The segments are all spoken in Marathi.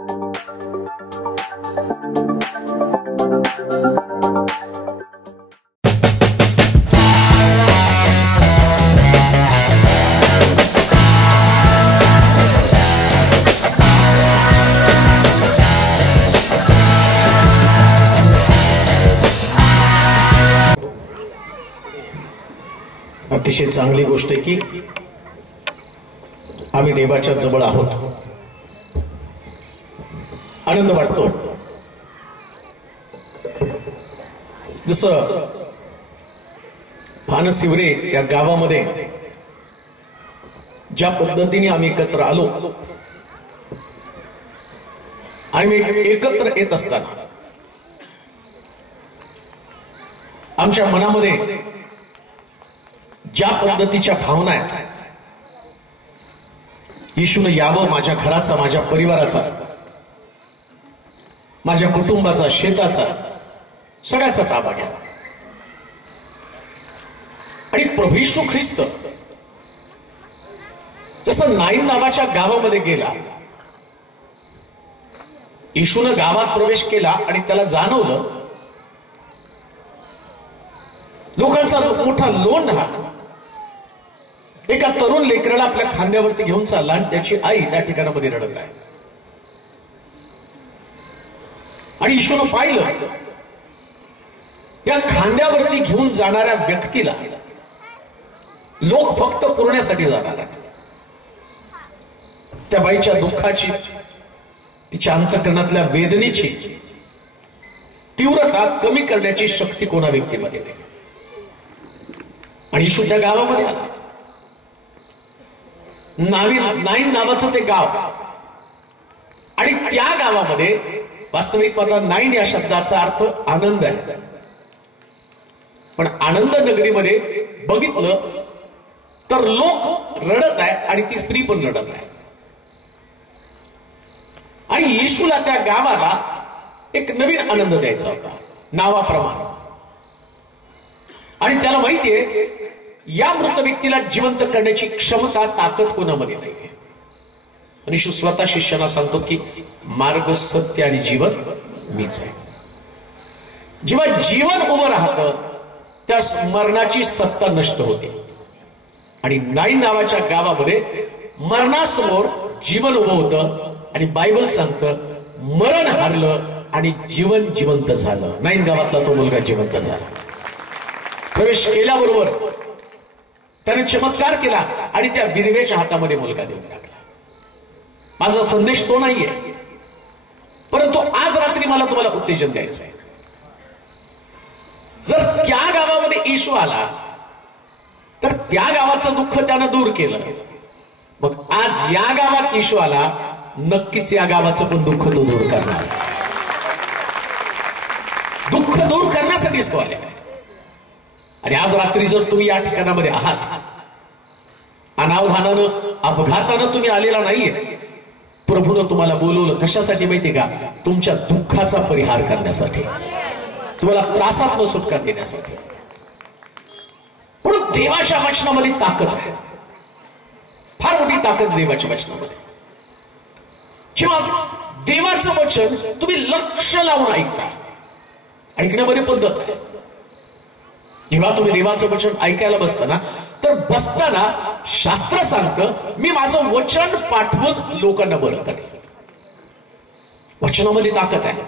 अतिशय चांगली गोष्ट आहे की आम्ही देवाच्या जवळ आहोत, आनंद वाटतो। जसं फानसिवरे या गावामध्ये ज्या पद्धतीने आम्ही एकत्र आलो आणि एकत्र येत असताना आमच्या मनामध्ये ज्या पद्धतीच्या भावना आहेत, येशूनं यावं माझ्या घराचा, माझ्या परिवाराचा, माझ्या कुटुंबाचा, शेताचा, सगळ्याचा ताबा घ्या। आणि प्रभू येशू ख्रिस्त जसं नाईन नावाच्या गावामध्ये गेला, येशूनं गावात प्रवेश केला आणि त्याला जाणवलं लोकांचा मोठा लोंढ हा एका तरुण लेकराला आपल्या खांद्यावरती घेऊन चालला आणि त्याची आई त्या ठिकाणामध्ये रडत आहे। आणि येशूनं पाहिलं या खांद्यावरती घेऊन जाणाऱ्या व्यक्तीला लोक फक्त पुरण्यासाठी जाणार आहेत। त्या बाईच्या दुःखाची, तिच्या अंतःकरणातल्या वेदनेची तीव्रता कमी करण्याची शक्ती कोणा व्यक्तीमध्ये नाही। आणि येशू त्या गावामध्ये आला, नाईन नावाचं ते गाव, आणि त्या गावामध्ये वास्तविक पाहता नाईन या शब्दाचा अर्थ आनंद आहे। पण आनंद नगरीमध्ये बघितलं तर लोक रडत आहे आणि ती स्त्री पण रडत आहे। आणि येशूला त्या गावाला एक नवीन आनंद द्यायचा होता नावाप्रमाणे। आणि त्याला माहितीये या मृत व्यक्तीला जिवंत करण्याची क्षमता, ताकद कोणामध्ये नाहीये। आणि येशू स्वतः शिष्यांना सांगतो की मार्ग, सत्य आणि जीवन मीच आहे। जेव्हा जीवन उभं राहतं त्या मरणाची सत्ता नष्ट होते। आणि नाईन नावाच्या गावामध्ये मरणासमोर जीवन उभं होतं आणि बायबल सांगतं मरण हारलं आणि जीवन जिवंत झालं। नाईन गावातला तो मुलगा जिवंत झाला। प्रवेश केल्याबरोबर त्याने चमत्कार केला आणि त्या विधवेच्या हातामध्ये मुलगा देऊन टाकला। माझा संदेश तो नाहीये, परंतु आज रात्री मला तुम्हाला उत्तेजन द्यायचं आहे। जर त्या गावामध्ये येशू आला तर त्या गावाचं दुःख त्यानं दूर केलं, मग आज या गावात येशू आला, नक्कीच या गावाचं पण दुःख तो दूर करणार। दुःख दूर करण्यासाठीच तो आलेला। आणि आज रात्री जर तुम्ही या ठिकाणामध्ये आहात, अनावधानानं, अपघातानं तुम्ही आलेला नाहीये, प्रभूनं तुम्हाला बोलवलं कशासाठी माहितीये का? तुमच्या दुःखाचा परिहार करण्यासाठी, तुम्हाला त्रासातून सुटका देण्यासाठी। म्हणून देवाच्या वचनामध्ये ताकद आहे, फार मोठी ताकद देवाच्या वचनामध्ये। जेव्हा देवाचं वचन तुम्ही लक्ष लावून ऐकता, ऐकण्यामध्ये पद्धत आहे। जेव्हा तुम्ही देवाचं वचन ऐकायला बसताना तर बसताना शास्त्र सांगतं मी माझं वचन पाठवून लोकांना बरं करेन। वचनामध्ये ताकद आहे,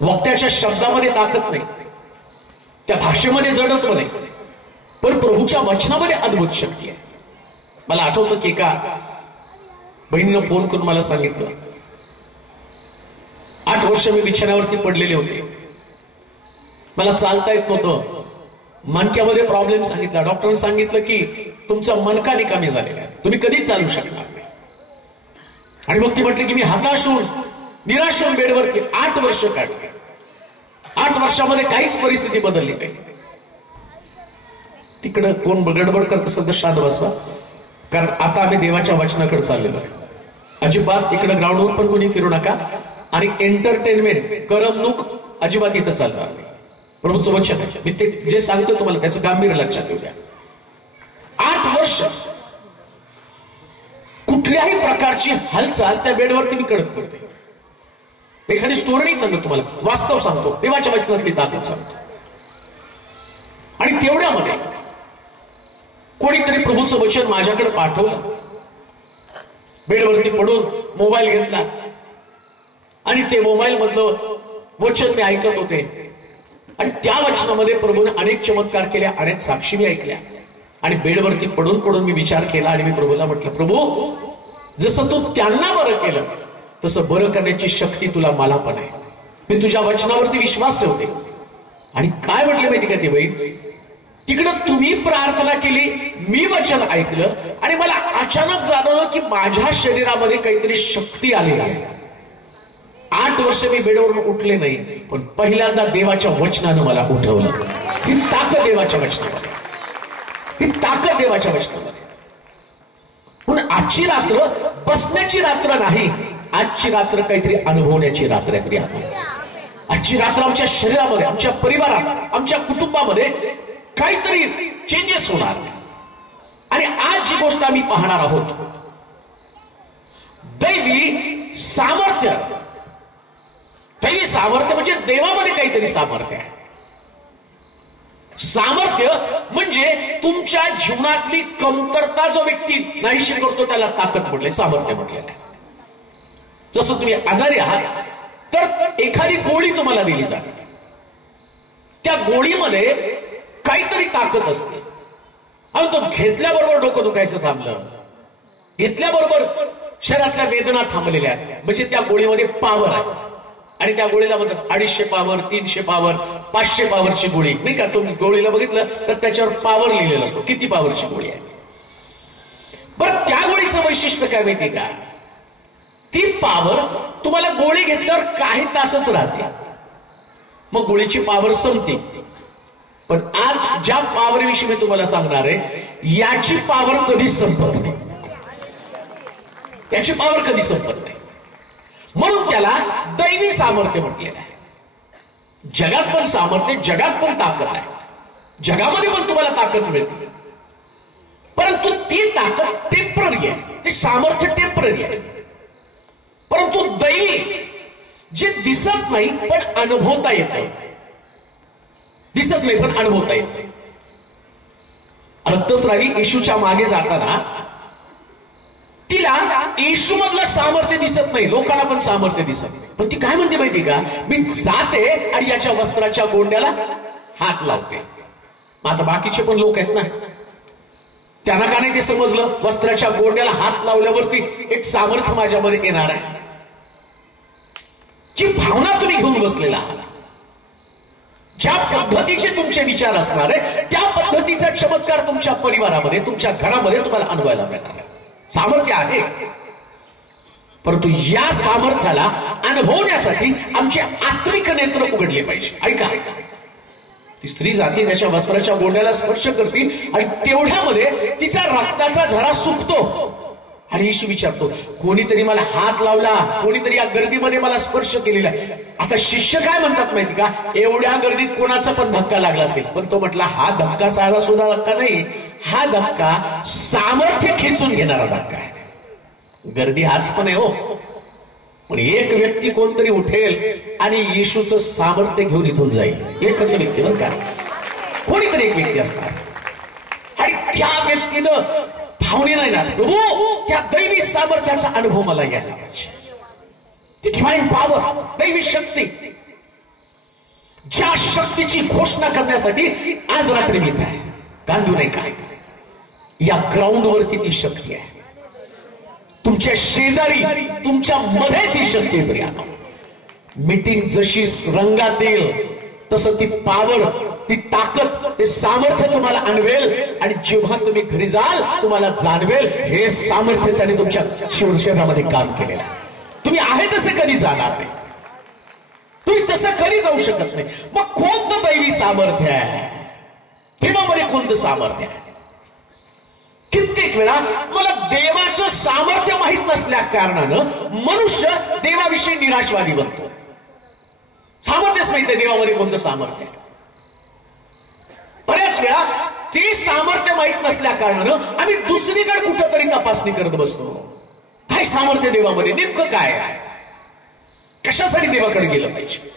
वक्त्याच्या शब्दामध्ये ताकद नाही, त्या भाषेमध्ये जडत्व नाही, पण प्रभूच्या वचनामध्ये अद्भुत शक्ती आहे। मला आठवतं की एका बहिणीनं फोन करून मला सांगितलं 8 वर्ष मी बिछाण्यावरती पडलेले होते, मला चालता येत नव्हतं, मणक्यामध्ये प्रॉब्लेम सांगितला, डॉक्टरांनी सांगितलं की तुमचा मणका निकामी झालेला आहे, तुम्ही कधीच चालू शकणार नाही। आणि मग ती म्हटली की मी हताश होऊन, निराश होऊन बेडवरती 8 वर्ष काढली। 8 वर्षामध्ये काहीच परिस्थिती बदलली नाही। तिकडं कोण गडबड करत असेल तर शांत बसवा, कारण आता आम्ही देवाच्या वचनाकडे चाललेलो आहे। अजिबात इकडे ग्राउंडवर पण कोणी फिरू नका, आणि एंटरटेनमेंट, करमणूक अजिबात इथं चालणार नाही। प्रभूचं वचन आहे, मी ते जे सांगतो तुम्हाला त्याचं गांभीर्य लक्षात घेऊ द्या। 8 वर्ष कुठल्याही प्रकारची हालचाल त्या बेडवरती मी करत पडते. एखादी स्टोरी नाही सांगतो तुम्हाला, वास्तव सांगतो, देवाच्या वचनातली ताकद सांगतो. आणि तेवढ्यामध्ये कोणीतरी प्रभूचं वचन माझ्याकडे पाठवलं. बेडवरती पडून मोबाईल घेतला आणि ते मोबाईल मधलं वचन मी ऐकत होते. आणि त्या वचनामध्ये प्रभूने अनेक चमत्कार केल्या, अनेक साक्षी मी ऐकल्या. आणि बेडवरती पडून पडून मी विचार केला आणि मी प्रभूला म्हटलं, प्रभू जसं तू त्यांना बरं केलं तसं बरं करण्याची शक्ती तुला मला पण आहे. मी तुझ्या वचनावरती विश्वास ठेवते. आणि काय म्हटलं माहिती का ते बाई, तिकडं तुम्ही प्रार्थना केली, मी वचन ऐकलं आणि मला अचानक जाणवलं की माझ्या शरीरामध्ये काहीतरी शक्ती आलेली आहे. 8 वर्ष मी बेडवरून उठले नाही, पण पहिल्यांदा देवाच्या वचनानं मला उठवलं. ही ताकद देवाच्या वचनामध्ये, ही ताकद देवाच्या वचनामध्ये. म्हणून आजची रात्र बसण्याची रात्र नाही, आजची रात्र काहीतरी अनुभवण्याची रात्र आहे. आजची रात्र आमच्या शरीरामध्ये, आमच्या परिवारात, आमच्या कुटुंबामध्ये काहीतरी चेंजेस होणार. आणि आज जी गोष्ट आम्ही पाहणार आहोत, दैवी सामर्थ्य. दैवी सामर्थ्य म्हणजे देवामध्ये काहीतरी सामर्थ्य आहे. सामर्थ्य म्हणजे तुमच्या जीवनातली कमतरता जो व्यक्ती नाहीशी करतो त्याला ताकद म्हटले, सामर्थ्य म्हटलेलं आहे. जसं तुम्ही आजारी आहात तर एखादी गोळी तुम्हाला दिली जाते, त्या गोळीमध्ये काहीतरी ताकद असते. आणि तो घेतल्याबरोबर डोकं दुखायचं थांबलं, घेतल्याबरोबर शरीरातल्या वेदना थांबलेल्या आहेत, म्हणजे त्या गोळीमध्ये पॉवर आहे. आणि त्या गोळीला म्हणतात 250 पॉवर, 300 पॉवर, 500 पॉवरची गोळी, नाही का. तुम्ही गोळीला बघितलं तर त्याच्यावर पॉवर लिहिलेला असतो, किती पॉवरची गोळी आहे. बरं त्या गोळीचं वैशिष्ट्य काय माहिती का, ती पॉवर तुम्हाला गोळी घेतल्यावर काही तासच राहते, मग गोळीची पॉवर संपते. पण आज ज्या पॉवर विषयी मी तुम्हाला सांगणार आहे, याची पॉवर कधीच संपत नाही, याची पॉवर कधी संपत नाही. म्हणून त्याला दैवी सामर्थ्य म्हटलेलं आहे. जगात पण सामर्थ्य, जगात पण ताकद आहे, जगामध्ये पण तुम्हाला ताकद मिळते. परंतु ती ताकद टेम्पररी आहे, ते सामर्थ्य टेम्पररी आहे. परंतु दैवी जे दिसत नाही पण अनुभवता येतं, दिसत नाही पण अनुभवता येतं. रक्तस्रावी येशूच्या मागे जाताना तिला येशू मधलं सामर्थ्य दिसत नाही, लोकांना पण सामर्थ्य दिसत नाही. पण ती काय म्हणते माहिती का, मी जाते आणि याच्या वस्त्राच्या गोंड्याला हात लावते. आता बाकीचे पण लोक आहेत ना, त्यांना का नाही ते समजलं, वस्त्राच्या गोंड्याला हात लावल्यावरती एक सामर्थ्य माझ्यामध्ये येणार आहे. जी भावना तुम्ही घेऊन बसलेला आहात, ज्या पद्धतीचे तुमचे विचार असणार आहे, त्या पद्धतीचा चमत्कार तुमच्या परिवारामध्ये, तुमच्या घरामध्ये तुम्हाला अनुभवायला मिळणार आहे. सामर्थ्य आहे, परंतु या सामर्थ्याला अनुभवण्यासाठी आमचे आत्मिक नेत्र उघडले पाहिजे. ऐका, ती स्त्री जाती त्याच्या वस्त्राच्या गोंड्याला स्पर्श करते आणि तेवढ्यामध्ये तिचा रक्ताचा झरा सुकतो. आणि येशू विचारतो, कोणीतरी मला हात लावला, कोणीतरी या गर्दीमध्ये मला स्पर्श केलेला. आता शिष्य काय म्हणतात माहिती का, एवढ्या गर्दीत कोणाचा पण धक्का लागला असेल, पण तो म्हटला हा धक्का साधा सुद्धा धक्का नाही, हा धक्का सामर्थ्य खेचून घेणारा धक्का आहे. गर्दी हाच पण आहे हो, पण एक व्यक्ती कोणतरी उठेल आणि येशूचं सामर्थ्य घेऊन इथून जाईल. एकच व्यक्ती बरं का, कोणीतरी एक व्यक्ती असणार आणि त्या व्यक्तीनं भावने नाही ना, प्रभू त्या दैवी सामर्थ्याचा अनुभव मला यायला पाहिजे. ती डिवाइन पॉवर, दैवी शक्ती, ज्या शक्तीची घोषणा करण्यासाठी आज रात्री मी आहे. गांधू नाही काय, या ग्राउंडवरती ती शक्ती आहे. तुमच्या शेजारी, तुमच्या मध्ये ती शक्ती प्रिया. मीटिंग जशी रंगात येईल तसं ती पॉवर, ती ताकद, ते सामर्थ्य तुम्हाला आणवेल. आणि जेव्हा तुम्ही घरी जाल तुम्हाला जाणवेल हे सामर्थ्य त्याने तुमच्या शरीरामध्ये काम केलेलं. तुम्ही आहे तसे कधी जाणार नाही, तुम्ही तसं कधी जाऊ शकत नाही. मग कोणतं दैवी सामर्थ्य आहे, देवामध्ये कोणतं सामर्थ्य आहे? कित्येक वेळा मला देवाचं सामर्थ्य माहित नसल्या कारणानं मनुष्य देवाविषयी निराशवादी बनतो. सामर्थ्यच माहिती देवामध्ये कोणतं सामर्थ्य आहे. बऱ्याच वेळा ते सामर्थ्य माहित नसल्या कारणानं आम्ही दुसरीकडे कुठंतरी तपासणी करत बसतो. काय सामर्थ्य देवामध्ये, नेमकं काय आहे, कशासाठी देवाकडे गेलं पाहिजे.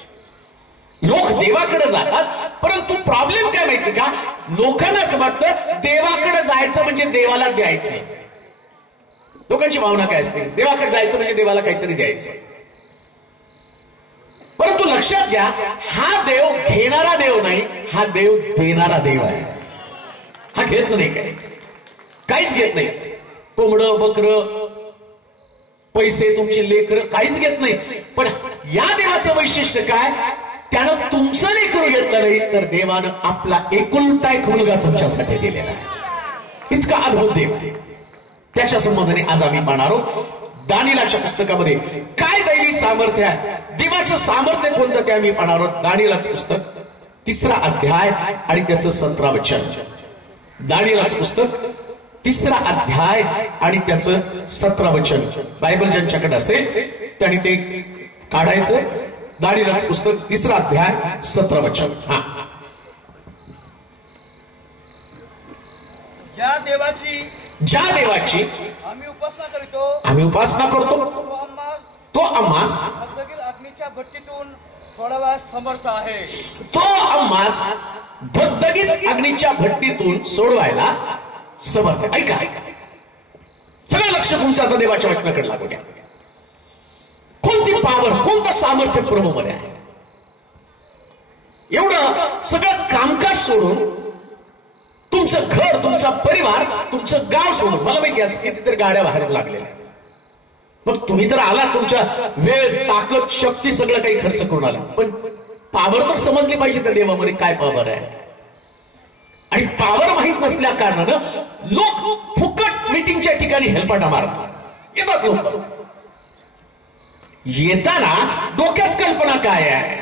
लोक देवाकडे जातात, परंतु प्रॉब्लेम काय माहिती का, लोकांना असं वाटतं देवाकडे जायचं म्हणजे देवाला द्यायचं. लोकांची भावना काय असते, देवाकडे जायचं म्हणजे देवाला काहीतरी द्यायचं. परंतु लक्षात घ्या, हा देव घेणारा देव नाही, हा देव देणारा देव आहे. हा घेत नाही, काय काहीच घेत नाही. कोंबडं, बकरं, पैसे, तुमची लेकरं काहीच घेत नाही. पण या देवाचं वैशिष्ट्य काय, त्यानं तुमचं लेकरू घेतलं नाही, तर देवानं आपला एकुलता एक मुलगा तुमच्यासाठी दिलेला आहे. इतका अद्भुत देव आहे. त्याच्या संबंधाने आज आम्ही पाहणार आहोत दानिएलाच्या पुस्तकामध्ये काय दैवी सामर्थ्य आहे, देवाचं सामर्थ्य कोणतं ते आम्ही पाहणार आहोत. दानिएलाचं पुस्तक 3रा अध्याय आणि त्याचं 17 वचन. दानिएलाचं पुस्तक 3रा अध्याय आणि त्याचं 17 वचन. बायबल ज्यांच्याकडे असेल त्यांनी ते काढायचं. दानिएलाचं पुस्तक 3रा अध्याय 17 वचन. ज्या देवाची आम्ही उपासना करतो तो आम्हास अग्नीच्या भट्टीतून सोडवायला समर्थ आहे. तो आम्हास धगधगीत अग्नीच्या भट्टीतून सोडवायला समर्थ आहे. ऐका, सगळं लक्ष तुमचं आता देवाच्या वचनाकडे लागू द्या. कोणती पावर, कोणतं सामर्थ्य प्रभूमध्ये आहे. एवढं सगळं कामकाज सोडून, तुमचं घर, तुमचा परिवार, तुमचं गाव सोडून, मला माहिती आहे कितीतरी गाड्या बाहेर लागलेल्या. मग तुम्ही तर आला, तुमच्या वेळ, ताकद, शक्ती सगळं काही खर्च करून आला, पण पावर तर समजली पाहिजे त्या देवामध्ये काय पावर आहे. आणि पावर माहित नसल्या कारणानं लोक फुकट मीटिंगच्या ठिकाणी हेलपाटा मारतात. येतात लोक, येताना डोक्यात कल्पना काय आहे,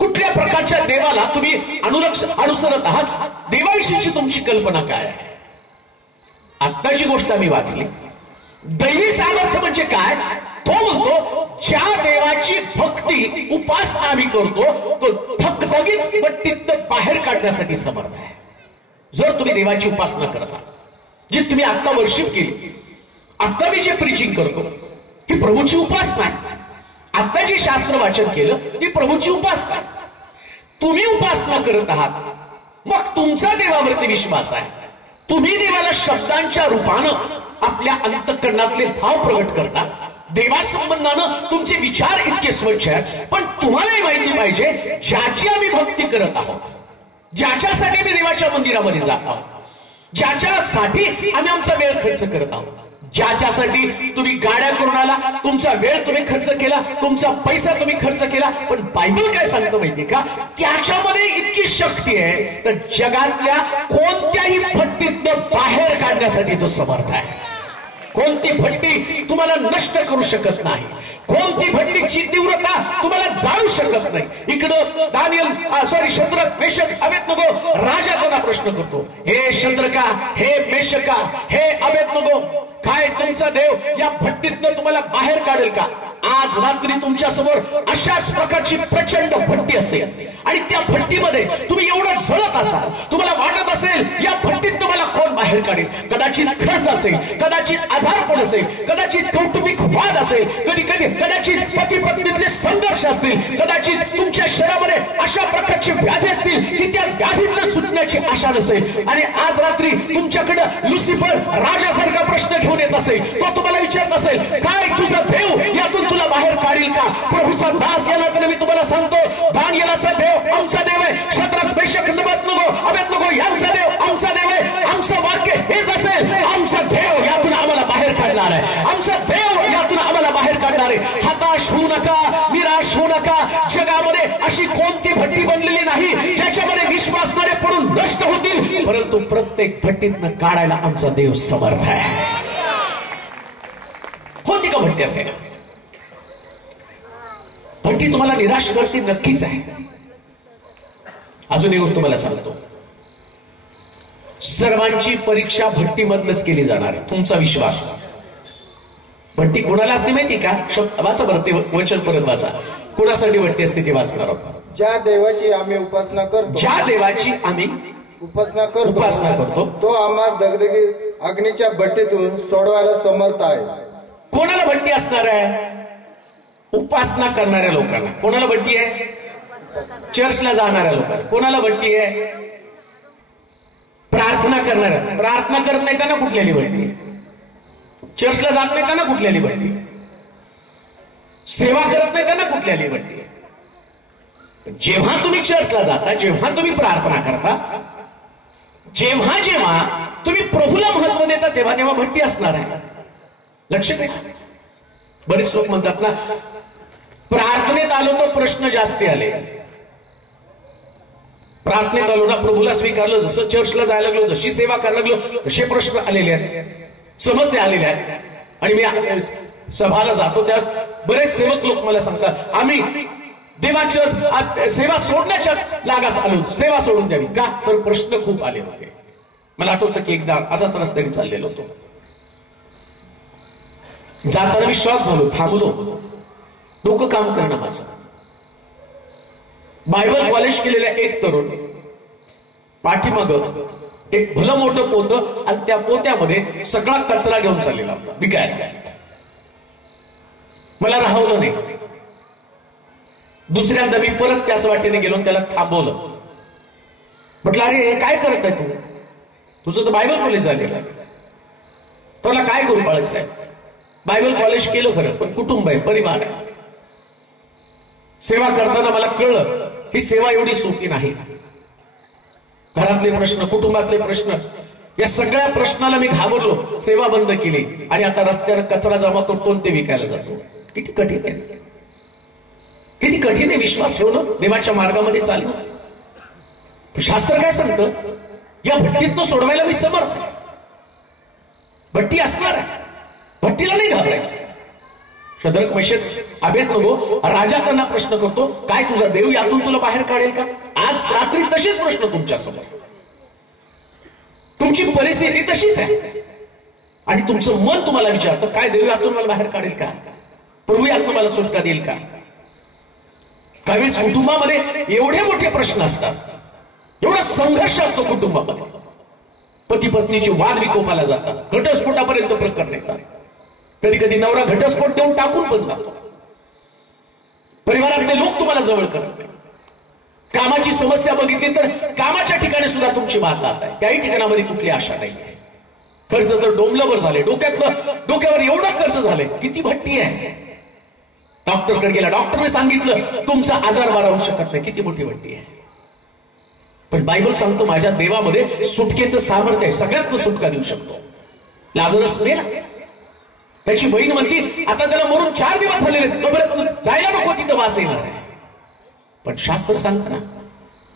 कुठल्या प्रकारच्या देवाला तुम्ही अनुसरत आहात, देवाविषयीची तुमची कल्पना काय आहे. आत्ताची गोष्ट आम्ही वाचली. दैवी सामर्थ्य म्हणजे काय, तो म्हणतो ज्या देवाची भक्ती, उपासना आम्ही करतो, तो धगधगीत भट्टीतनं बाहेर काढण्यासाठी समर्थ आहे. जर तुम्ही देवाची उपासना करता, जी तुम्ही आता वर्शिप केली, आता मी जे प्रीचिंग करतो ही प्रभूची उपासना आहे. आता जे शास्त्र वाचन केलं ती प्रभूची उपासना आहे. तुम्ही उपासना करत आहात, मग तुमचा देवावरती विश्वास आहे. तुम्ही देवाला शब्दांच्या रूपानं आपल्या अंतःकरणातले भाव प्रगट करता. देवासंबंधानं तुमचे विचार इतके स्वच्छ आहेत. पण तुम्हालाही माहिती पाहिजे, ज्याची आम्ही भक्ती करत आहोत, ज्याच्यासाठी मी देवाच्या मंदिरामध्ये जात आहोत, ज्याच्यासाठी आम्ही आमचा वेळ खर्च करत आहोत, ज्याच्यासाठी तुम्ही गाड्या करून आला, तुमचा वेळ तुम्ही खर्च केला, तुमचा पैसा तुम्ही खर्च केला, पण बायबल काय सांगतं माहिती का, त्याच्यामध्ये इतकी शक्ती आहे तर जगातल्या कोणत्याही भट्टीतनं बाहेर काढण्यासाठी तो समर्थ आहे. कोणती भट्टी तुम्हाला नष्ट करू शकत नाही, कोणती भट्टीची तीव्रता तुम्हाला जाळू शकत नाही. इकडं दानिएल शद्रक, मेशक, अबेदनगो राजा त्यांना प्रश्न करतो, हे शद्रका, हे मेशका, हे अबेदनगो, काय तुमचा देव या भट्टीतनं तुम्हाला बाहेर काढेल का. आज रात्री तुमच्या समोर अशाच प्रकारची प्रचंड भट्टी असेल आणि त्या भट्टीमध्ये तुम्ही एवढं जळत असाल, तुम्हाला वाटत असेल या भट्टीत तुम्हाला कोण बाहेर काढेल. कदाचित खर्च असेल, कदाचित आजारपण असेल, कदाचित कौटुंबिक वाद असेल, कदाचित पती पत्नीतले संघर्ष असतील, कदाचित तुमच्या शरीरामध्ये अशा प्रकारची व्याधी असतील की त्या व्याधीतनं सुटण्याची आशा नसेल. आणि आज रात्री तुमच्याकडे लुसिफर राजासारखा प्रश्न घेऊन येत असेल, तो तुम्हाला विचारत असेल, काय तुझा देव यातून तुला बाहेर काढील का. प्रभूचा दास या नात्याने मी तुम्हाला सांगतो, दानिएलाचा देव आमचा देव आहे. शद्रक, मेशक, अबेदनगो यांचा देव आमचा देव आहे. आमचं वाक्य हेच असेल, आमचा देव यातून आम्हाला बाहेर काढणार आहे, आमचा देव यातून आम्हाला बाहेर काढणार आहे. हताश होऊ नका, निराश होऊ नका. जगामध्ये अशी कोणती भट्टी बनलेली नाही ज्याच्यामध्ये विश्वासणारे पडून नष्ट होतील, परंतु प्रत्येक भट्टीतनं काढायला आमचा देव समर्थ आहे. कोणती का भट्टी असेल, भट्टी तुम्हाला निराश करते नक्कीच आहे. अजून एक गोष्ट तुम्हाला सांगतो, सर्वांची परीक्षा भट्टीमधनच केली जाणार आहे. तुमचा विश्वास, भट्टी कोणाला असते माहिती का, वाचा बरं ते वचन परत वाचा, कोणासाठी भट्टी असते ते वाचणार आहोत. ज्या देवाची आम्ही उपासना करतो, ज्या देवाची आम्ही उपासना करतो तो आम्हाला दगदगी अग्नीच्या भट्टीतून सोडवायला समर्थ आहे. कोणाला भट्टी असणार आहे? उपासना करणाऱ्या लोकांना. कोणाला भट्टी आहे? चर्चला जाणाऱ्या लोकांना. कोणाला भट्टी आहे? प्रार्थना करणाऱ्या. प्रार्थना करत नाही त्यांना कुठल्याली भट्टी? चर्चला जात नाही त्यांना कुठल्याली भट्टी? सेवा करत नाही त्यांना कुठल्याली भट्टी? जेव्हा तुम्ही चर्चला जाता, जेव्हा तुम्ही प्रार्थना करता, जेव्हा जेव्हा तुम्ही प्रभूला महत्व देता, तेव्हा तेव्हा भट्टी असणार आहे. लक्ष द्या. बरेच लोक म्हणतात ना, प्रार्थनेत आलो तर प्रश्न जास्ती आले. प्रार्थनेत आलो ना, प्रभूला स्वीकारलं, जसं चर्चला जायला लागलो, जशी सेवा करायला लागलो, तसे प्रश्न आलेले आहेत, समस्या आलेल्या आहेत. आणि मी सभाला जातो त्यास बरेच सेवक लोक मला सांगतात, आम्ही देवाच्या सेवा सोडण्याच्या लागास आलो, सेवा सोडून द्यावी का? तर प्रश्न खूप आले होते. मला आठवतं की एकदा असाच रस्त्याने चाललेलो होतो. जाताना मी शॉक झालो, थांबलो, डोकं काम करणं माझं. बायबल कॉलेज केलेला एक तरुण पाठीमाग एक भलं मोठं पोतं आणि त्या पोत्यामध्ये सगळा कचरा घेऊन चाललेला होता विकायला. मला राहवलं नाही. दुसऱ्यांदा मी परत त्याच वाटेने गेलो, त्याला थांबवलं. म्हटलं, अरे काय करत आहे तू? तुझं तर बायबल कॉलेज झालेलं आहे. तुला काय करू बाळक साहेब? बायबल कॉलेज केलं खरं, पण कुटुंब आहे, परिवार आहे. सेवा करताना मला कळलं ही सेवा एवढी सोपी नाही. घरातले प्रश्न, कुटुंबातले प्रश्न, या सगळ्या प्रश्नाला मी घाबरलो, सेवा बंद केली आणि आता रस्त्यावर कचरा जमा करतो ते विकायला जातो. किती कठीण आहे, किती कठीण आहे विश्वास ठेवणं, देवाच्या मार्गामध्ये चालणं. शास्त्र काय सांगतं? या भट्टीतनं सोडवायला मी समर्थ आहे. भट्टी असणार आहे, भट्टीला नाही घाबरायचं. शद्रक मेशक अबेदnego राजा त्यांना प्रश्न करतो, काय तुझा देव यातून तुला बाहेर काढेल का? आज रात्री तसेच प्रश्न तुमच्या समोर. तुमची परिस्थिती तशीच आहे आणि तुमचं मन तुम्हाला विचारतं, काय देव यातून मला बाहेर काढेल का? प्रभू यातून मला सुटका देईल का? काही कुटुंबामध्ये एवढे मोठे प्रश्न असतात, एवढा संघर्ष असतो कुटुंबामध्ये. पती पत्नीचे वाद विकोपाला जातात, घटस्फोटापर्यंत प्रकरण येतात. कधी कधी नवरा घटस्फोट देऊन टाकून पण जातो. परिवारातले लोक तुम्हाला जवळ करत नाही. कामाची समस्या बघितली तर कामाच्या ठिकाणी सुद्धा तुमची बात जात आहे. त्याही ठिकाणामध्ये कुठली आशा नाही आहे. कर्ज तर डोंबलभर झाले, डोक्यावर एवढं कर्ज झाले, किती भट्टी आहे. डॉक्टरकडे गेला, डॉक्टरने सांगितलं तुमचा आजार बरा होऊ शकत नाही, किती मोठी भट्टी आहे. पण बायबल सांगतो माझ्या देवामध्ये सुटकेचं सामर्थ्य आहे, सगळ्यात सुटका देऊ शकतो. लाजरस मेला, त्याची बहीण म्हणती आता त्याला मरून 4 दिवस झालेले, जायला नको तिथं वास येणार आहे. पण शास्त्र सांगतं ना,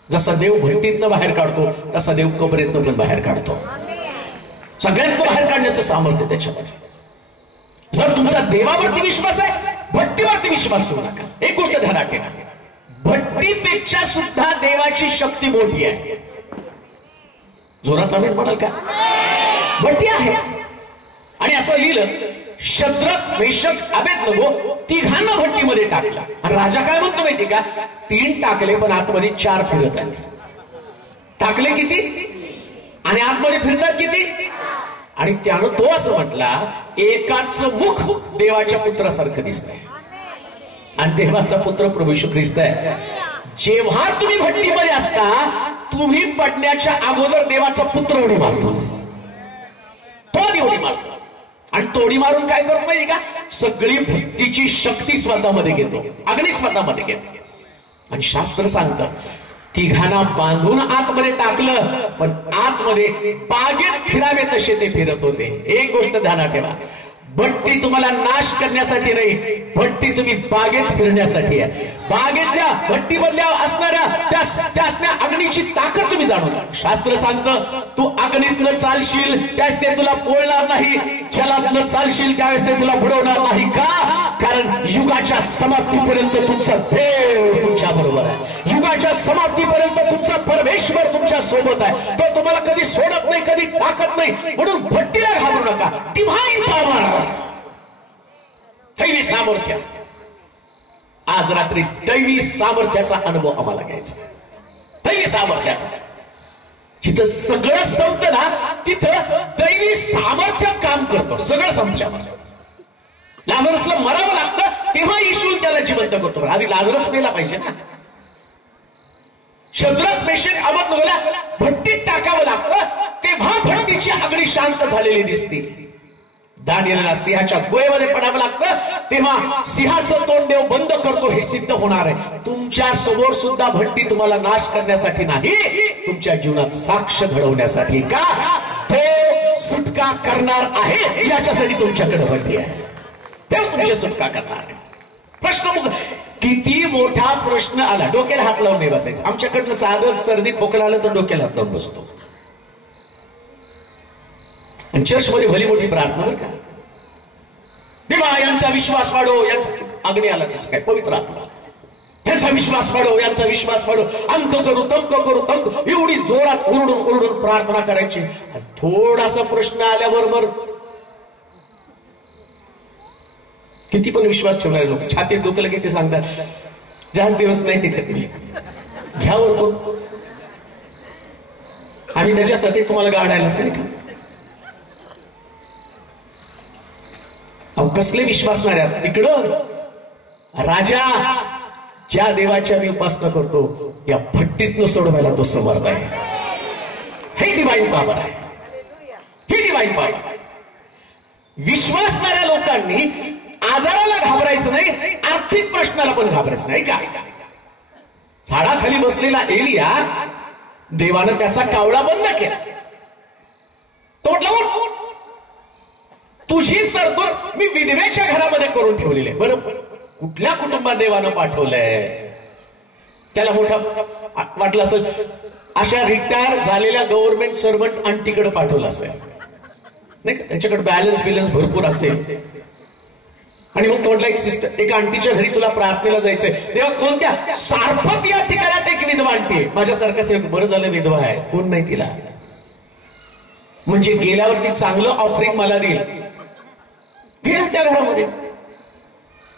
जसा देव भट्टीतनं बाहेर काढतो तसा देव कबरेतनं पण बाहेर काढतो. सगळ्यांना बाहेर काढण्याचं सामर्थ्य त्याच्यामध्ये. जर तुमचा देवावरती विश्वास आहे, भट्टीवरती विश्वास ठेवू नका. एक गोष्ट ध्यानात ठेवा, भट्टीपेक्षा सुद्धा देवाची शक्ती मोठी आहे. जोरात आम्ही म्हणाल का? भट्टी आहे. आणि असं लिहिलं, शद्रक मेशक अबेदnego तिघांना भट्टीमध्ये टाकला. आणि राजा काय म्हणतो माहिती का? 3 टाकले पण आतमध्ये 4 फिरत आहेत. टाकले किती आणि आतमध्ये फिरतात किती? आणि त्यानं तो असं म्हटला, एकाच मुख देवाच्या पुत्रासारखं दिसतंय आणि देवाचा पुत्र प्रभू येशू ख्रिस्त आहे. जेव्हा तुम्ही भट्टीमध्ये असता, तुम्ही पडण्याच्या अगोदर देवाचा पुत्र उडी मारतो, तो उडी मारतो. आणि तोडी मारून काय करतो माहिती का? सगळी भक्तीची शक्ती स्वतःमध्ये घेतो, अग्नी स्वतःमध्ये घेतो. आणि शास्त्र सांगतं, तिघांना बांधून आतमध्ये टाकलं, पण आतमध्ये बागेत फिरावे तसे ते फिरत होते. एक गोष्ट ध्यानात ठेवा, भट्टी तुम्हाला नाश करण्यासाठी नाही, भट्टी तुम्ही बागेत फिरण्यासाठी आहे. बागेतल्या भट्टीमधल्या असणाऱ्या त्या अग्नीची ताकद तुम्ही जाणून. शास्त्र सांगतं, तू अग्नीतनं चालशील त्यास ते तुला पोळणार नाही, जलातनं चालशील त्यावेळेस ते तुला बुडवणार नाही. का? कारण युगाच्या समाप्तीपर्यंत तुमचा देव तुमच्या बरोबर आहे. युगाच्या समाप्तीपर्यंत तुमचा परमेश्वर तुमच्या सोबत आहे. तो तुम्हाला कधी सोडत नाही, कधी टाकत नाही. म्हणून भट्टीला घाबरू नका. डिव्हाइन पॉवर, दैवी सामर्थ्य. आज रात्री दैवी सामर्थ्याचा अनुभव आम्हाला घ्यायचा, दैवी सामर्थ्याचा. जिथं सगळं संपतं ना तिथं दैवी सामर्थ्य काम करतो. सगळं संपल्यावर लाजरसला मरावं लागतं तेव्हा येशू त्याला जिवंत करतो. आधी लाजरस मेला पाहिजे ना. शद्रक मेशक अबेदनगोला भट्टीत टाकावं लागतं तेव्हा भट्टीची आगडी शांत झालेली दिसते. दानिएलला सिंहाच्या गुहेमध्ये पडावं लागतं तेव्हा सिंहाचं तोंड देव बंद करतो. हे सिद्ध होणार आहे. तुमच्या समोर सुद्धा भट्टी तुम्हाला नाश करण्यासाठी नाही, तुमच्या जीवनात साक्ष घडवण्यासाठी. का? देव सुटका करणार आहे याच्यासाठी तुमच्याकडे भट्टी आहे. देव तुमची सुटका करणार आहे. प्रश्न किती मोठा प्रश्न आला, डोक्याला हात लावून नाही बसायचं. आमच्याकडनं साधं सर्दी खोकला आलं तर डोक्याला हात लावून बसतो. आणि चर्चमध्ये भली मोठी प्रार्थना बरं का, देवा यांचा विश्वास वाढव, यांचा अग्नी आला तसं काय पवित्र आत्मा, यांचा विश्वास वाढव, यांचा विश्वास वाढव, अंक करू तंक करू तंक, एवढी जोरात ओरडून ओरडून प्रार्थना करायची. थोडासा प्रश्न आल्याबरोबर किती पण विश्वास ठेवणारे लोक छातीत डोकं किती सांगतात जास्त दिवस नाही तिथे घ्या ओरकून. आम्ही त्याच्यासाठी तुम्हाला गाडायलाच नाही का. कसले विश्वासणारे आहेत इकडं. राजा ज्या देवाच्या मी उपासना करतो या भट्टीतनं सोडवायला तो समर्थ आहे. हे डिवाइन पॉवर आहे. ही डिवाइन पॉवर. विश्वासणाऱ्या लोकांनी आजाराला घाबरायचं नाही, आर्थिक प्रश्नाला पण घाबरायचं नाही. का झाडाखाली बसलेला एलिया देवानं त्याचा कावळा बंद केला. तोडला. तुझी तरतूद मी विधवेच्या घरामध्ये करून ठेवलेली आहे. बरं कुठल्या कुटुंबात देवानं पाठवलंय? त्याला मोठा वाटलं असेल अशा रिटायर झालेल्या गव्हर्नमेंट सर्वंट आंटीकडे पाठवलं असेल नाही का, त्यांच्याकडे बॅलन्स भरपूर असेल. आणि मग तोडला एक सिस्टर, एका आंटीच्या घरी तुला प्रार्थनेला जायचंय. तेव्हा कोणत्या सारपत या ठिकाणात एक विधवा आंटी आहे. माझ्यासारखं सेवक बरं झालं विधवा आहे, कोण नाही तिला, म्हणजे गेल्यावरती चांगलं ऑफरिंग मला देईल. गेला त्या घरामध्ये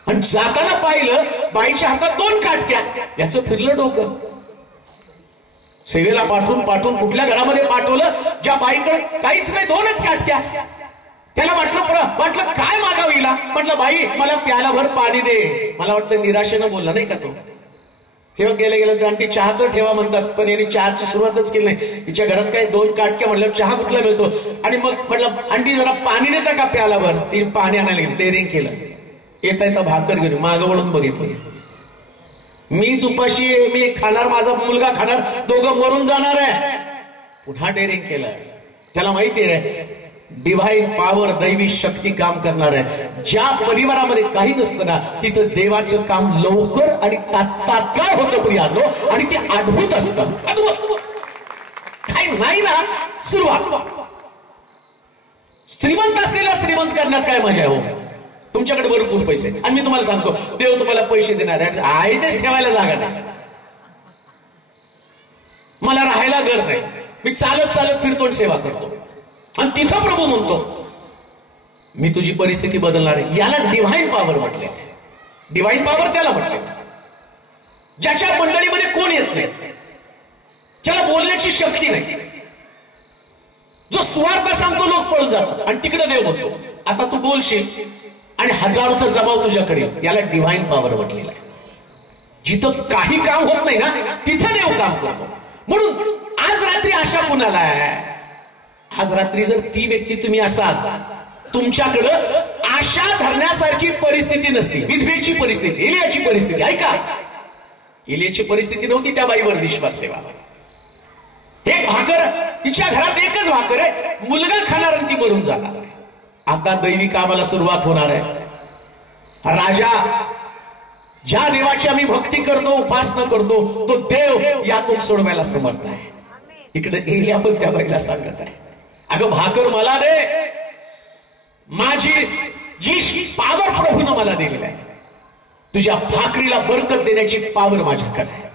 आणि जाताना पाहिलं बाईच्या हातात 2 काटक्या. याचं फिरलं डोकं. सेवेला पाठवून पाठवून कुठल्या घरामध्ये पाठवलं ज्या बाईकडे काहीच नाही, 2च काटक्या. त्याला म्हटलं काय मागावं हिला. म्हटलं बाई मला प्याला भर पाणी दे. मला वाटतं निराशेनं बोलला नाही का तो. तेव्हा गेलं आंटी चहा तर ठेवा म्हणतात, पण यांनी चहाची सुरुवातच केली नाही. हिच्या घरात काही 2 काटक्या. म्हटलं चहा कुठला मिळतो. आणि मग म्हटलं आंटी जरा पाणी देता का प्याला भर. ती पाणी आणायला गेली. डेअरिंग केलं. येता भाकर घेऊन मागं वळून बघितलं. मीच उपाशी आहे, मी खाणार, माझा मुलगा खाणार, दोघं मरून जाणार आहे. पुन्हा डेअरिंग केलं. त्याला माहिती आहे डिव्हाइन पॉवर, दैवी शक्ती काम करणार आहे. ज्या परिवारामध्ये काही नसतं ना तिथं देवाचं काम लवकर आणि तात्काळ होतं प्रियानो. आणि ते अद्भुत असतं. काही नाही ना सुरुवात. श्रीमंत असलेला श्रीमंत करण्यात काय मजा आहे हो. तुमच्याकडे भरपूर पैसे आणि मी तुम्हाला सांगतो देव तुम्हाला पैसे देणार आहे, तेच ठेवायला जागा नाही. मला राहायला घर नाही, मी चालत चालत फिरतो आणि सेवा करतो. आणि तिथं प्रभू म्हणतो मी तुझी परिस्थिती बदलणार आहे. याला डिव्हाइन पॉवर म्हटले. डिव्हाइन पॉवर त्याला म्हटले ज्याच्या मंडळीमध्ये कोण येत नाही, ज्याला बोलण्याची शक्ती नाही, जो स्वार्थ सांगतो लोक पळून जातात. आणि तिकडे देव म्हणतो आता तू बोलशील आणि हजारोचा जबाब तुझ्याकडे. याला डिव्हाइन पॉवर म्हटलेला आहे. जिथं काही काम होत नाही ना तिथं देव काम करतो. म्हणून आज रात्री आशा कुणाला आहे. आज रात्री जर ती व्यक्ती तुम्ही असाल तुमच्याकडं आशा धरण्यासारखी परिस्थिती नसती. विधवेची परिस्थिती, एलियाची परिस्थिती. ऐका, एलियाची परिस्थिती नव्हती त्या बाईवर विश्वास ठेवा. एक भाकर, तिच्या घरात एकच भाकर आहे, मुलगा खाणार आणि ती मरून जाणार. आता दैवी कामाला सुरुवात होणार आहे. राजा ज्या देवाची आम्ही भक्ती करतो, उपासना करतो, तो देव यातून सोडवायला समर्थ आहे. इकडे एलिया पण त्या बाईला सांगत आहे अगं भाकर मला दे. माझी जी पावर प्रभूनं मला दिलेली आहे, तुझ्या भाकरीला बरकत देण्याची पावर माझ्याकडे आहे,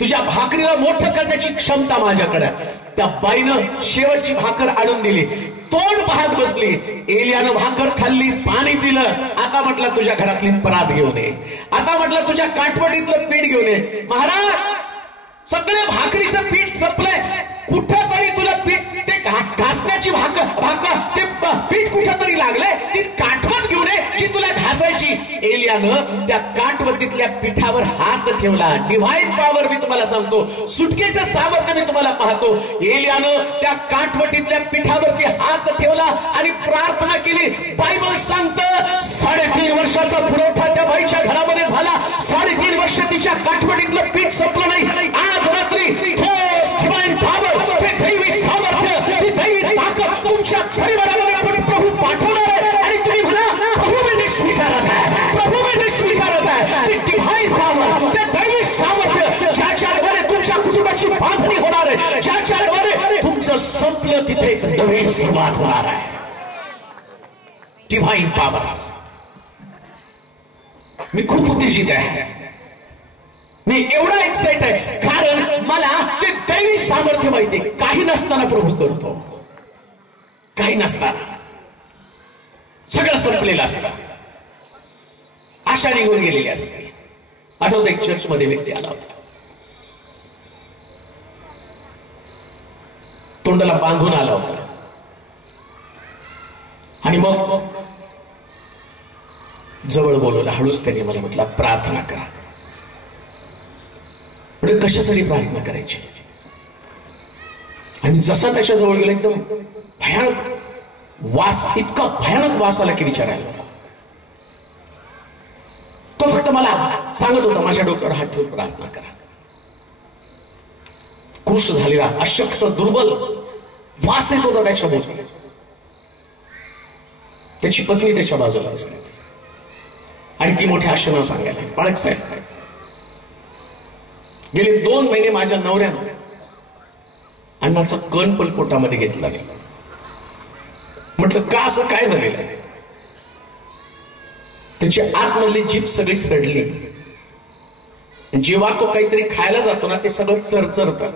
तुझ्या भाकरीला मोठं करण्याची क्षमता माझ्याकडे आहे. त्या बाईनं शेवटची भाकर आणून दिली, तोंड पाहत बसली. एलियानं भाकर खाल्ली, पाणी पिलं. आता म्हटलं तुझ्या घरातली परात घेऊन ये, आता म्हटलं तुझ्या काठपटीतलं पीठ घेऊन ये. महाराज सगळं भाकरीचं पीठ संपलंय, कुठं तरी तुला पीठ ते घासण्याची ते पीठ कुठं तरी लागले, ती काठवत घेऊन ये जी तुला घासायची. एलियानं त्या काठवतीतल्या पिठावर हात ठेवला. डिव्हाइन पॉवर मी तुम्हाला सांगतो, सुटकेचं सामर्थ्य मी तुम्हाला पाहतो. एलियानं त्या काठवटीतल्या पिठावरती हात ठेवला आणि प्रार्थना केली. बायबल सांगतं 3.5 वर्षाचा पुरवठा त्या बाईच्या घरामध्ये झाला. 3.5 वर्ष तिच्या काठवटीतलं पीठ संपलं नाही. आज रात्री डिव्हाइन पॉवर, ते दैवी सामर्थ्य, ती दैवी ताकद तुमच्या परिवारामध्ये प्रभू पाठवणार आहे. आणि तुम्ही म्हणा, प्रभू मी स्वीकारत आहे, प्रभू मी स्वीकारत आहे. ती डिव्हाइन पॉवर, ते दैवी सामर्थ्य ज्याच्याद्वारे तुमच्या कुटुंबाची बांधणी होणार आहे, ज्याच्याद्वारे तुमचं संपलं तिथे एक नवीन सुरुवात होणार आहे. Divine power. मी खूप उत्तेजित आहे, मी एवढा एक्साइट आहे, कारण मला ते दैवी सामर्थ्य माहिती. काही नसताना प्रभू करतो, काही नसताना सगळं संपलेलं असतं, आशा निघून गेलेली असते. आठवतं एक चर्च मध्ये व्यक्ती आला होता, तोंडाला बांधून आला होता. आणि मग जवळ बोलवलं, हळूच त्यांनी मला म्हटलं प्रार्थना करा. म्हणजे कशासाठी प्रार्थना करायची? आणि जसा त्याच्या जवळ गेला, एकदम भयानक वास, इतका भयानक वास आला की विचारायला. तो फक्त मला सांगत होता, माझ्या डोक्यावर हात ठेवून प्रार्थना करा. कृश झालेला, अशक्त, दुर्बल वास येत होता त्याच्या भोवती. त्याची पत्नी त्याच्या बाजूला बसली आणि ती मोठ्या आशेनं सांगायला, बाळक साहेब, गेले 2 महिने माझ्या नवऱ्यानं अन्नाचं कण पण पोटामध्ये घेतला नाही. म्हटलं का, असं काय झालेलं आहे? त्याची आतमधली जीभ सगळी सडली. जेव्हा तो काहीतरी खायला जातो ना, ते सगळं चरचरतं.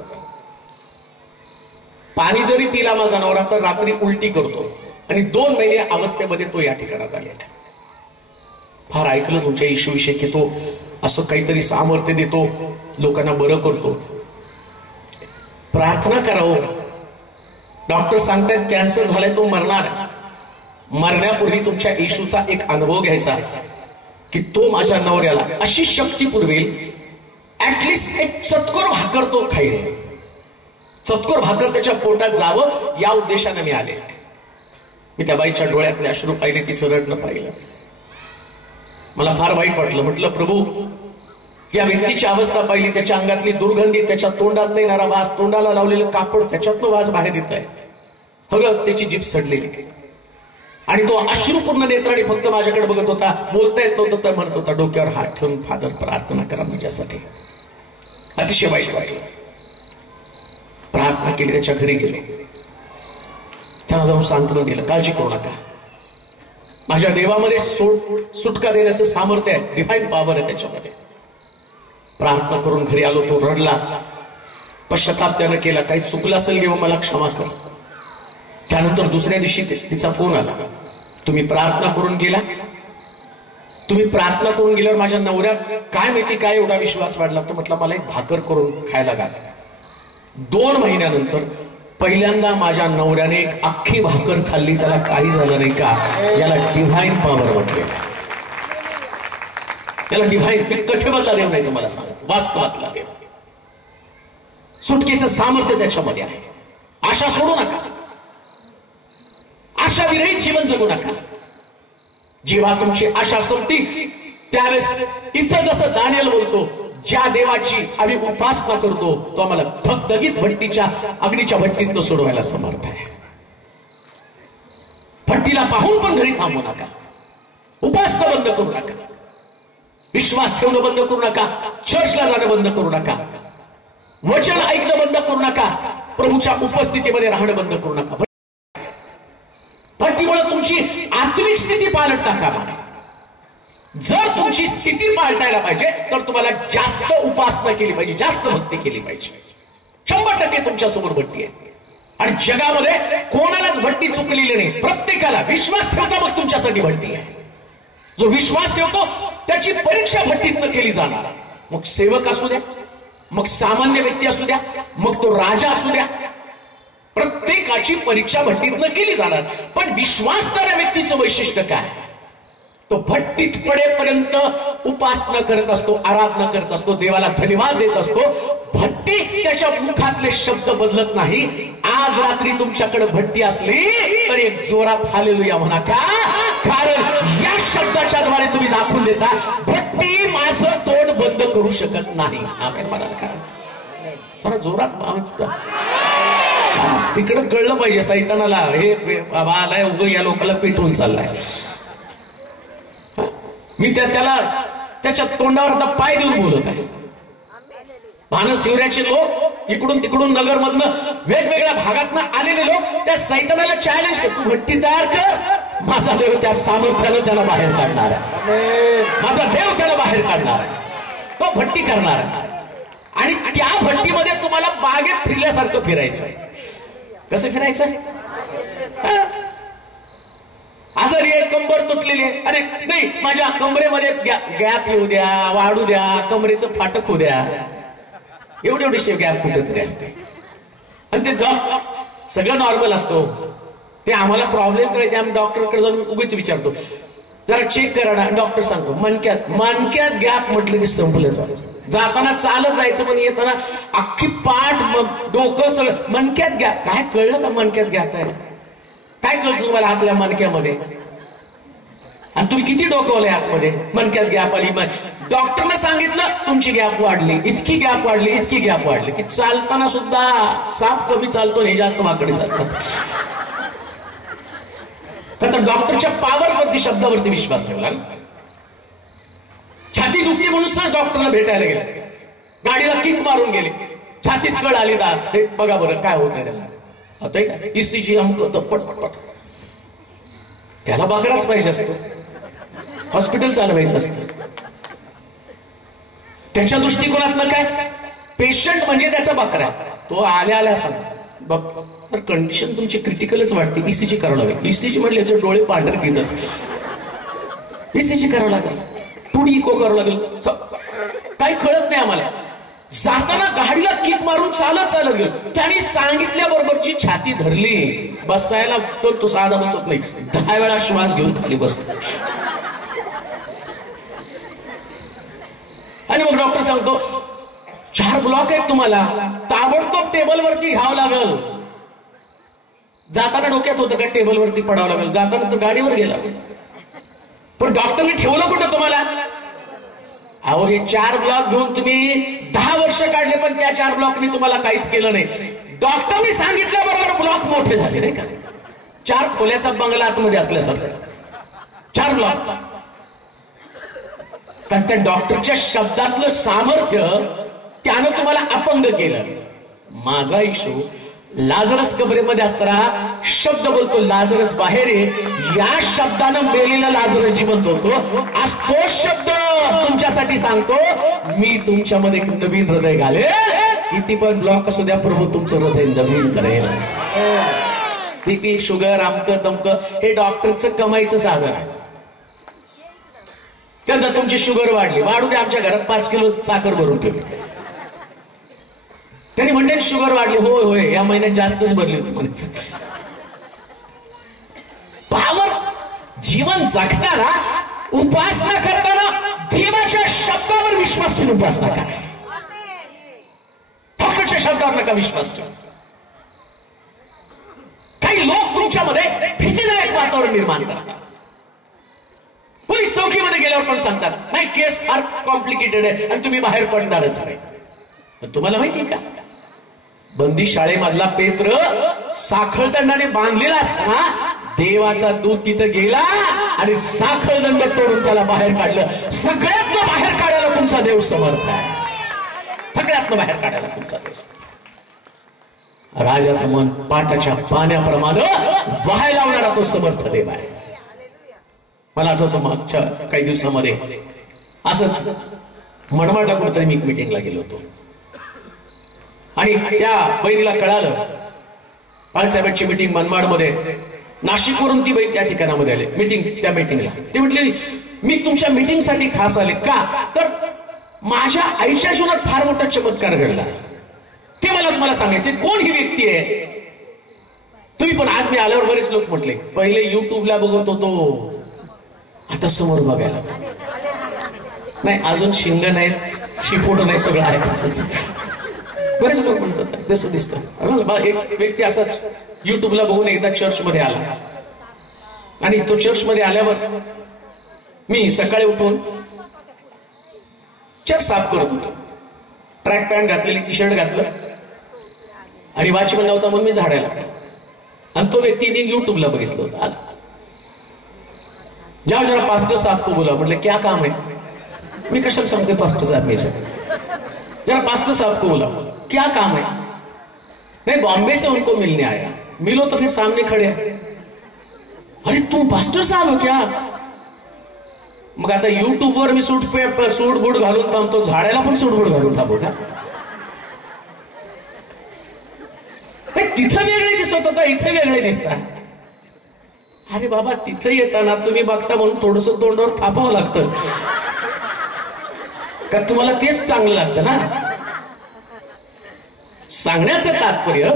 पाणी जरी पिला माझा नवरा तर रात्री उलटी करतो. आणि 2 महिने अवस्थेमध्ये तो या ठिकाणात आलेला. फार ऐकलं तुमच्या येशूविषयी की तो असं काहीतरी सामर्थ्य देतो, लोकांना बरं करतो. प्रार्थना करावं. डॉक्टर सांगतायत कॅन्सर झालाय, तो मरणार. मरण्यापूर्वी तुमच्या येशूचा एक अनुभव घ्यायचा की तो माझ्या नवऱ्याला अशी शक्ती पुरवेल, ऍटलिस्ट एक चतकोर भाकर तो खाईल. चतकोर भाकर त्याच्या पोटात जावं या उद्देशाने मी आले. मी त्या बाईच्या डोळ्यातले अश्रू पाहिले, तिचं रडणं पाहिलं. मला फार वाईट वाटलं. म्हटलं प्रभू, या व्यक्तीची अवस्था पाहिली, त्याच्या अंगातली दुर्गंधी, त्याच्या तोंडात येणारा वास, तोंडाला लावलेलं कापड, त्याच्यातनं वास बाहेर येत आहे. सगळं त्याची जीभ सडलेली. आणि तो अश्रुपूर्ण नेत्राने फक्त माझ्याकडे बघत होता. बोलता येत नव्हतं तर म्हणत होता, डोक्यावर हात ठेवून फादर प्रार्थना करा माझ्यासाठी. अतिशय वाईट वाटलं. प्रार्थना केली, त्याच्या घरी गेलो, त्यांना जाऊन सांत्वन दिलं, काळजी करू नका, माझ्या देवामध्ये सुटका देण्याचं सामर्थ्य आहे, डिव्हाइन पॉवर आहे त्याच्यामध्ये. प्रार्थना करून घरी आलो. तो रडला, पश्चाताप त्यानं केला, काही चुकलं असेल देवा मला क्षमा कर. त्यानंतर दुसऱ्या दिवशी तिचा फोन आला, तुम्ही प्रार्थना करून गेला. तुम्ही प्रार्थना करून गेल्यावर माझ्या नवऱ्यात काय माहिती काय एवढा विश्वास वाढला. तो म्हटलं मला एक भाकर करून खायला घाल. 2 महिन्यानंतर पहिल्यांदा माझ्या नवऱ्याने एक अख्खी भाकर खाल्ली, त्याला काही झालं नाही का? याला डिव्हाइन पॉवर म्हटले. याला डिव्हाइन, कथेमधला देव नाही तुम्हाला सांगतो, वास्तवातला देव. सुटकेचं सामर्थ्य त्याच्यामध्ये आहे. आशा सोडू नका, आशा विरहित जीवन जगू नका. जेव्हा तुमची आशा संपती त्यावेळेस इथं जसं दानिएल बोलतो, ज्या देवाची आम्ही उपासना करतो तो आम्हाला धगधगीत भट्टीच्या अग्नीच्या भट्टीत सोडवायला समर्थ आहे. भट्टीला पाहून पण घरी थांबू नका. उपासना बंद करू नका. विश्वास ठेवणं बंद करू नका. चर्चला जाणं बंद करू नका. वचन ऐकणं बंद करू नका. प्रभूच्या उपस्थितीमध्ये राहणं बंद करू नका. भट्टीमुळे तुमची आत्मिक स्थिती पालट टाका. जर तुमची स्थिती पालटायला पाहिजे तर तुम्हाला जास्त उपासना केली पाहिजे, जास्त भक्ती केली पाहिजे. 100% तुमच्या समोर भट्टी आहे. आणि जगामध्ये कोणालाच भट्टी चुकलेली नाही. प्रत्येकाला विश्वास ठेवता मग तुमच्यासाठी भट्टी आहे. जो विश्वास ठेवतो त्याची परीक्षा भट्टीतनं केली जाणार. मग सेवक असू द्या, मग सामान्य व्यक्ती असू द्या, मग तो राजा असू द्या, प्रत्येकाची परीक्षा भट्टीतनं केली जाणार. पण विश्वासणाऱ्या व्यक्तीचं वैशिष्ट्य काय? तो भट्टीत पडेपर्यंत उपासना करत असतो, आराधना करत असतो, देवाला धन्यवाद देत असतो. भट्टी त्याच्या मुखातले शब्द बदलत नाही. आज रात्री तुमच्याकडे भट्टी असली तर एक जोरात हालेलुया म्हणा. का? कारण या शब्दाच्या द्वारे तुम्ही दाखवून देता भट्टी माझं तोंड बंद करू शकत नाही. आमेन म्हणाल का? जरा जोरात. तिकडं कळलं पाहिजे सैतानाला, हे बाबा आलाय उग या लोकांना पेटवून चाललाय. मी त्याला त्याच्या तोंडावर आता पाय देऊन बोलत आहे. मानस शिवऱ्याचे लोक इकडून तिकडून नगर मधनं वेगवेगळ्या भागातनं आलेले लोक त्या सैतानाला चॅलेंज करतो, तू भट्टी तयार कर, माझा देव त्या सामर्थ्यानं त्याला बाहेर काढणार आहे. माझा देव त्याला बाहेर काढणार आहे. तो भट्टी करणार आहे. आणि त्या भट्टीमध्ये तुम्हाला बागेत फिरल्यासारखं फिरायचं आहे. कसं फिरायचं आहे? आजारी आहे, कंबर तुटलेली आहे, अरे नाही माझ्या कमरेमध्ये गॅप येऊ द्या, वाढू द्या, कमरेचं फाटक होऊ द्या, एवढेशे गॅप कुठेतरी असते. आणि ते सगळं नॉर्मल असतो. ते आम्हाला प्रॉब्लेम करायचे, आम्ही डॉक्टरकडे जाऊन उगीच विचारतो, जरा चेक करा ना. डॉक्टर सांगतो मणक्यात गॅप म्हटलं की संपलं. जाताना चालत जायचं पण येताना अख्खी पाठ डोकं सगळं मणक्यात गॅप. काय कळलं का मणक्यात गॅप आहे? काय कळतं तुम्हाला आतल्या मणक्यामध्ये? आणि तुम्ही किती डोकवलंय आतमध्ये? मणक्यात गॅप आली. डॉक्टरने सांगितलं तुमची गॅप वाढली, इतकी गॅप वाढली, इतकी गॅप वाढली की चालताना सुद्धा साप कमी चालतो, हे जास्त वाकडे चालतात. तर डॉक्टरच्या पॉवरवरती, शब्दावरती विश्वास ठेवला. छाती दुखली म्हणून सहज डॉक्टरला भेटायला गेले, गाडीला किक मारून गेले, छातीत कळ आली ना, बघा बरं काय होतंय त्याला. आता इस्तीची अंक पटपट, त्याला बाकडाच पाहिजे असतो, हॉस्पिटल चालवायचं असतं. त्याच्या दृष्टिकोनातनं काय, पेशंट म्हणजे त्याचा बाकरा. तो आल्या सांग बघ तर कंडिशन तुमची क्रिटिकलच वाटते, ईसीजी करावं लागेल. ईसीजी म्हटलं याचे डोळे पांढर घेतच, ईसीजी करावं लागेल, 2D इको करावं लागेल. काही कळत नाही आम्हाला. जाताना गाडीला किक मारून चालत गेलो. त्यांनी सांगितल्याबरोबरची छाती धरली. बसायला तो साधा बसत नाही, 10 वेळा श्वास घेऊन खाली बसतो. आणि मग डॉक्टर सांगतो 4 ब्लॉक आहेत तुम्हाला, ताबडतोब टेबलवरती घ्यावं लागल. जाताना डोक्यात होतं का टेबलवरती पडावं लागेल, जाताना तर गाडीवर गेला. पण डॉक्टरने ठेवलं कुठं तुम्हाला? अहो हे 4 ब्लॉक घेऊन तुम्ही 10 वर्ष काढले, पण त्या 4 ब्लॉकनी तुम्हाला काहीच केलं नाही. डॉक्टरने सांगितल्याबरोबर ब्लॉक मोठे झाले नाही का? 4 खोल्याचा बंगला आतमध्ये असल्यासारखं 4 ब्लॉक. कारण त्या डॉक्टरच्या शब्दातलं सामर्थ्य त्यानं तुम्हाला अपंग केलं. माझा इशू लाजरस कबरेमध्ये असताना शब्द बोलतो, लाजरस बाहेर आहे. या शब्दानं मेलेला लाजरस जिवंत होतो. आज तो शब्द तुमच्यासाठी सांगतो, मी तुमच्यामध्ये नवीन हृदय घालेल. किती पण ब्लॉक असू द्या, प्रभू तुमचं हृदय नवीन करेल. बीपी, शुगर, आमकं तमकं हे डॉक्टरचं कमाईचं साधन आहे. त्यानंतर तुमची शुगर वाढली, वाढू द्या, आमच्या घरात 5 किलो साखर भरून ठेवली. त्यांनी म्हणते शुगर वाढली, होय होय या महिन्यात जास्तच भरली होती म्हणे. पावर जीवन जगताना, उपासना करताना देवाच्या शब्दावर विश्वास ठेवून उपासना करा. डॉक्टरच्या शब्दावर नका विश्वास ठेवू. काही लोक तुमच्यामध्ये भीतीदायक वातावरण निर्माण करतात. पोलीस चौकीमध्ये गेल्यावर पण सांगतात नाही केस फार कॉम्प्लिकेटेड आहे आणि तुम्ही बाहेर पडणारच नाही. पण तुम्हाला माहिती का, बंदी शाळेमधला पेत्र साखळदंडाने बांधलेला असताना देवाचा दूत तिथं गेला आणि साखळदंड तोडून त्याला बाहेर काढलं. सगळ्यातनं बाहेर काढायला तुमचा देव समर्थ आहे. सगळ्यातनं बाहेर काढायला तुमचा देव. राजाचं मन पाटाच्या पाण्याप्रमाणे वाहायला लावणारा तो समर्थ देव आहे. मला आठवतं मागच्या काही दिवसामध्ये असंच मनमाडला कुठेतरी मी मीटिंगला गेलो होतो आणि त्या बहिणीला कळालं बाळासाहेबांची मीटिंग मनमाडमध्ये, नाशिकवरून ती बहीण त्या ठिकाणामध्ये आले त्या मीटिंगला. ते म्हटले मी तुमच्या मीटिंगसाठी खास आले. का तर माझ्या आईच्या जीवनात फार मोठा चमत्कार घडला. ते मला तुम्हाला सांगायचे. कोण ही व्यक्ती आहे? तुम्ही पण आज मी आल्यावर बरेच लोक म्हटले पहिले युट्यूबला बघत होतो, आता समोर बघायला नाही, अजून शिंग नाही, शिपोट नाही, सगळं आहे तसंच. बरेच लोक म्हणतात तसं दिसतं. एक व्यक्ती असाच युट्यूबला बघून एकदा चर्चमध्ये आला आणि तो चर्चमध्ये आल्यावर मी सकाळी उठून चर्च साफ करत होतो. ट्रॅक पॅन्ट घातलेली, टी शर्ट घातलं आणि वॉचमन नव्हता म्हणून मी झाडायला, आणि तो व्यक्तीने युट्यूबला बघितलं होतं. आला जाओ जरा पास्टर साहब को बोला. म्हटलं क्या काम है? मी कशाला सांगते पास्टर साहब मी जरा पास्टर साहब को बोला क्या काम है? नहीं बॉम्बे से उनको मिलने आया. मिलो तो फिर सामने खड़े. अरे तुम पास्टर साहब हो क्या? मग आता युट्यूबवर मी सूट बूट घालून थांबतो, झाडायला पण सूट बूट घालून थांबू का? तिथं वेगळे दिसत होता, इथे वेगळे दिसतात. अरे बाबा तिथे येताना तुम्ही बघता म्हणून थोडस तोंडावर थापावं लागतं का? तुम्हाला तेच चांगलं लागतं ना. सांगण्याचं तात्पर्य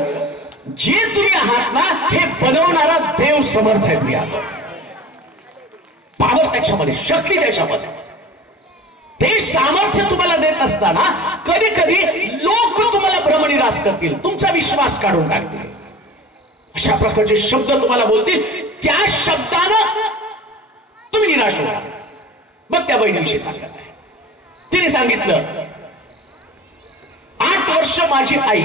जे तुम्ही आहात ना हे बनवणारा देव समर्थ आहे. पावर त्याच्यामध्ये, शक्ती त्याच्यामध्ये. ते सामर्थ्य तुम्हाला देत असताना कधी कधी लोक तुम्हाला भ्रमनिरास करतील, तुमचा विश्वास काढून टाकतील, अशा प्रकारचे शब्द तुम्हाला बोलतील. त्या शब्दानं तुम्ही निराश होणार. मग त्या बहिणीविषयी सांगत आहे. तिने सांगितलं 8 वर्ष माझी आई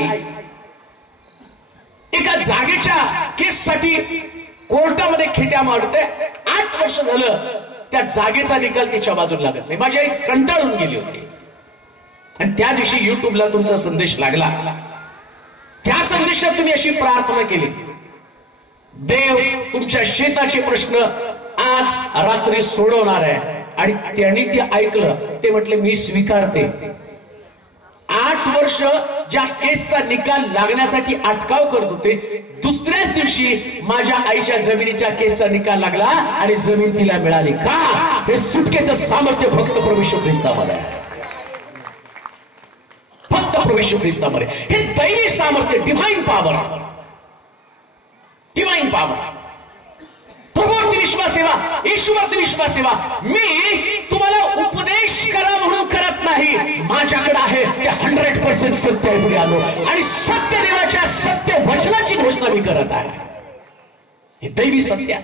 एका जागेच्या केससाठी कोर्टामध्ये खेट्या मारते. 8 वर्ष झालं त्या जागेचा निकाल तिच्या बाजूला लागत नाही. माझी आई कंटाळून गेली होती आणि त्या दिवशी युट्यूबला तुमचा संदेश लागला. त्या संदेशात तुम्ही अशी प्रार्थना केली, देव तुमच्या शेताचे प्रश्न आज रात्री सोडवणार आहे. आणि त्यांनी ते ऐकलं. ते म्हटले मी स्वीकारते. 8 वर्ष ज्या केसचा निकाल लागण्यासाठी अटकाव करत होते, दुसऱ्याच दिवशी माझ्या आईच्या जमिनीच्या केसचा निकाल लागला आणि जमीन तिला मिळाली. का? हे सुटकेचं सामर्थ्य फक्त प्रभू येशू ख्रिस्तामध्ये आहे. फक्त प्रभू येशू ख्रिस्तामध्ये. हे दैवी सामर्थ्य, डिव्हाइन पॉवर, डिव्हाइन पॉवर. प्रभूवरती विश्वास ठेवा, येशूवरती विश्वास ठेवा. मी तुम्हाला उपदेश करा म्हणून करत नाही, माझ्याकडे आहे ते 100% सत्य आहे. पुढे आलो आणि सत्य देवाच्या सत्य वचनाची घोषणा मी करत आहे. हे दैवी सत्य,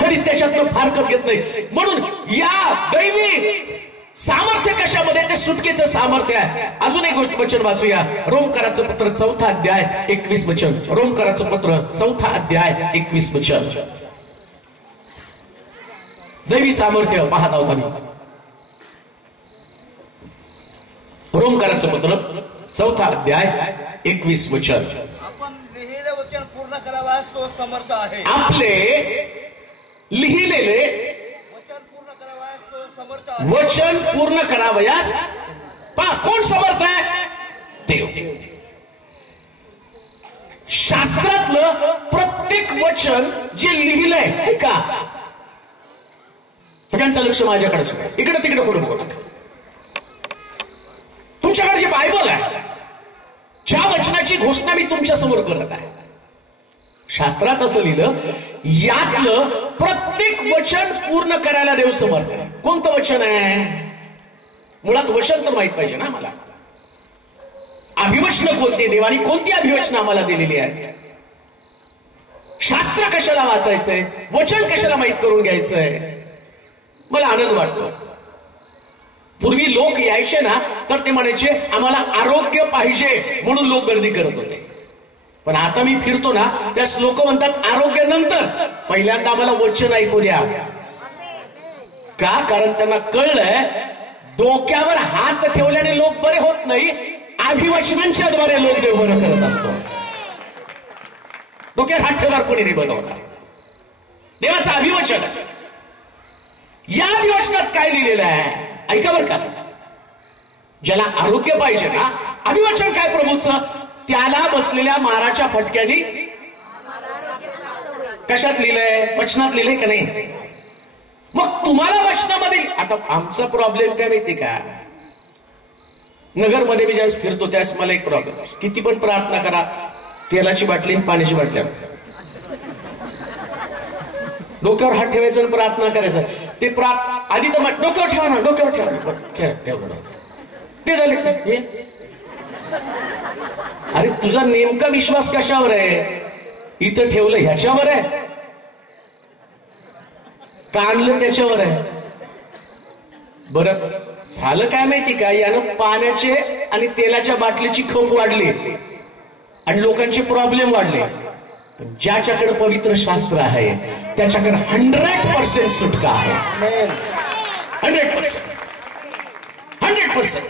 कधीच त्याच्यातनं फारकत घेत नाही. म्हणून या दैवी सामर्थ्य कशामध्ये? ते सुटकेचं सामर्थ्य आहे. अजून एक गोष्ट वचन वाचूया. रोमकराचं पत्र 4 अध्याय 21 वचन. रोमकराचं पत्र 4 अध्याय 21 वचन. दैवी सामर्थ्य पाहत आहोत आम्ही. रोमकराचं पत्र 4 अध्याय 21 वचन. आपण लिहिलेले वचन पूर्ण करावयास तो समर्थ आहे. आपले लिहिलेले वचन पूर्ण करावयास तो समर्थ आहे. वचन पूर्ण करावयास कोण समर्थ आहे? देव. शास्त्रातलं प्रत्येक वचन जे लिहिलंय का, सगळ्यांचं लक्ष माझ्याकडे सुद्धा. इकडे तिकडे कुठे बघू नका. तुमच्याकडे जे बायबल आहे, ज्या वचनाची घोषणा मी तुमच्या समोर करत आहे, शास्त्रात असं लिहिलं, यातलं प्रत्येक वचन पूर्ण करायला देव समर्थ आहे. कोणतं वचन आहे? मुळात वचन तर माहित पाहिजे ना मला. अभिवचन कोणते? देवानी कोणती अभिवचन आम्हाला दिलेली आहेत? शास्त्र कशाला वाचायचंय? वचन कशाला माहित करून घ्यायचंय? मला आनंद वाटतो. पूर्वी लोक यायचे ना तर ते म्हणायचे आम्हाला आरोग्य पाहिजे म्हणून लोक गर्दी करत होते. पण आता मी फिरतो ना त्या लोक म्हणतात आरोग्य नंतर, पहिल्यांदा आम्हाला वचन ऐकू द्या. का? कारण त्यांना कळलंय डोक्यावर हात ठेवल्याने लोक बरे होत नाही, अभिवचनांच्या द्वारे लोक देव बरं करत असतो. डोक्यावर हात ठेवणार कोणी नाही बनवणार. देवाचं अभिवचन. या अभिवचनात काय लिहिलेलं आहे ऐका बरं का. ज्याला आरोग्य पाहिजे ना, अभिवचन काय प्रभूचं? त्याला बसलेल्या माराच्या फटक्याने कशात लिहिलंय? वचनात लिहिलंय का नाही? मग तुम्हाला वचनामध्ये, आता आमचा प्रॉब्लेम काय माहिती का, नगरमध्ये मी ज्यावेळेस फिरतो त्यावेळेस मला एक प्रॉब्लेम, किती पण प्रार्थना करा, तेलाची बाटली पाण्याची बाटली डोक्यावर हात ठेवायचा आणि प्रार्थना करायचा. ते आधी तर डोक्यावर ठेवा ना, डोक्यावर ठेवा, ठेवलं. ते झाले हे. अरे तुझा नेमका विश्वास कशावर आहे? इथं ठेवलं ह्याच्यावर आहे का आणलं त्याच्यावर आहे? बरं झालं काय माहिती का, यानं पाण्याचे आणि तेलाच्या बाटलीची खप वाढली आणि लोकांचे प्रॉब्लेम वाढले. पण ज्याच्याकडे पवित्र शास्त्र आहे त्याच्याकडे 100% सुटका आहे. 100%.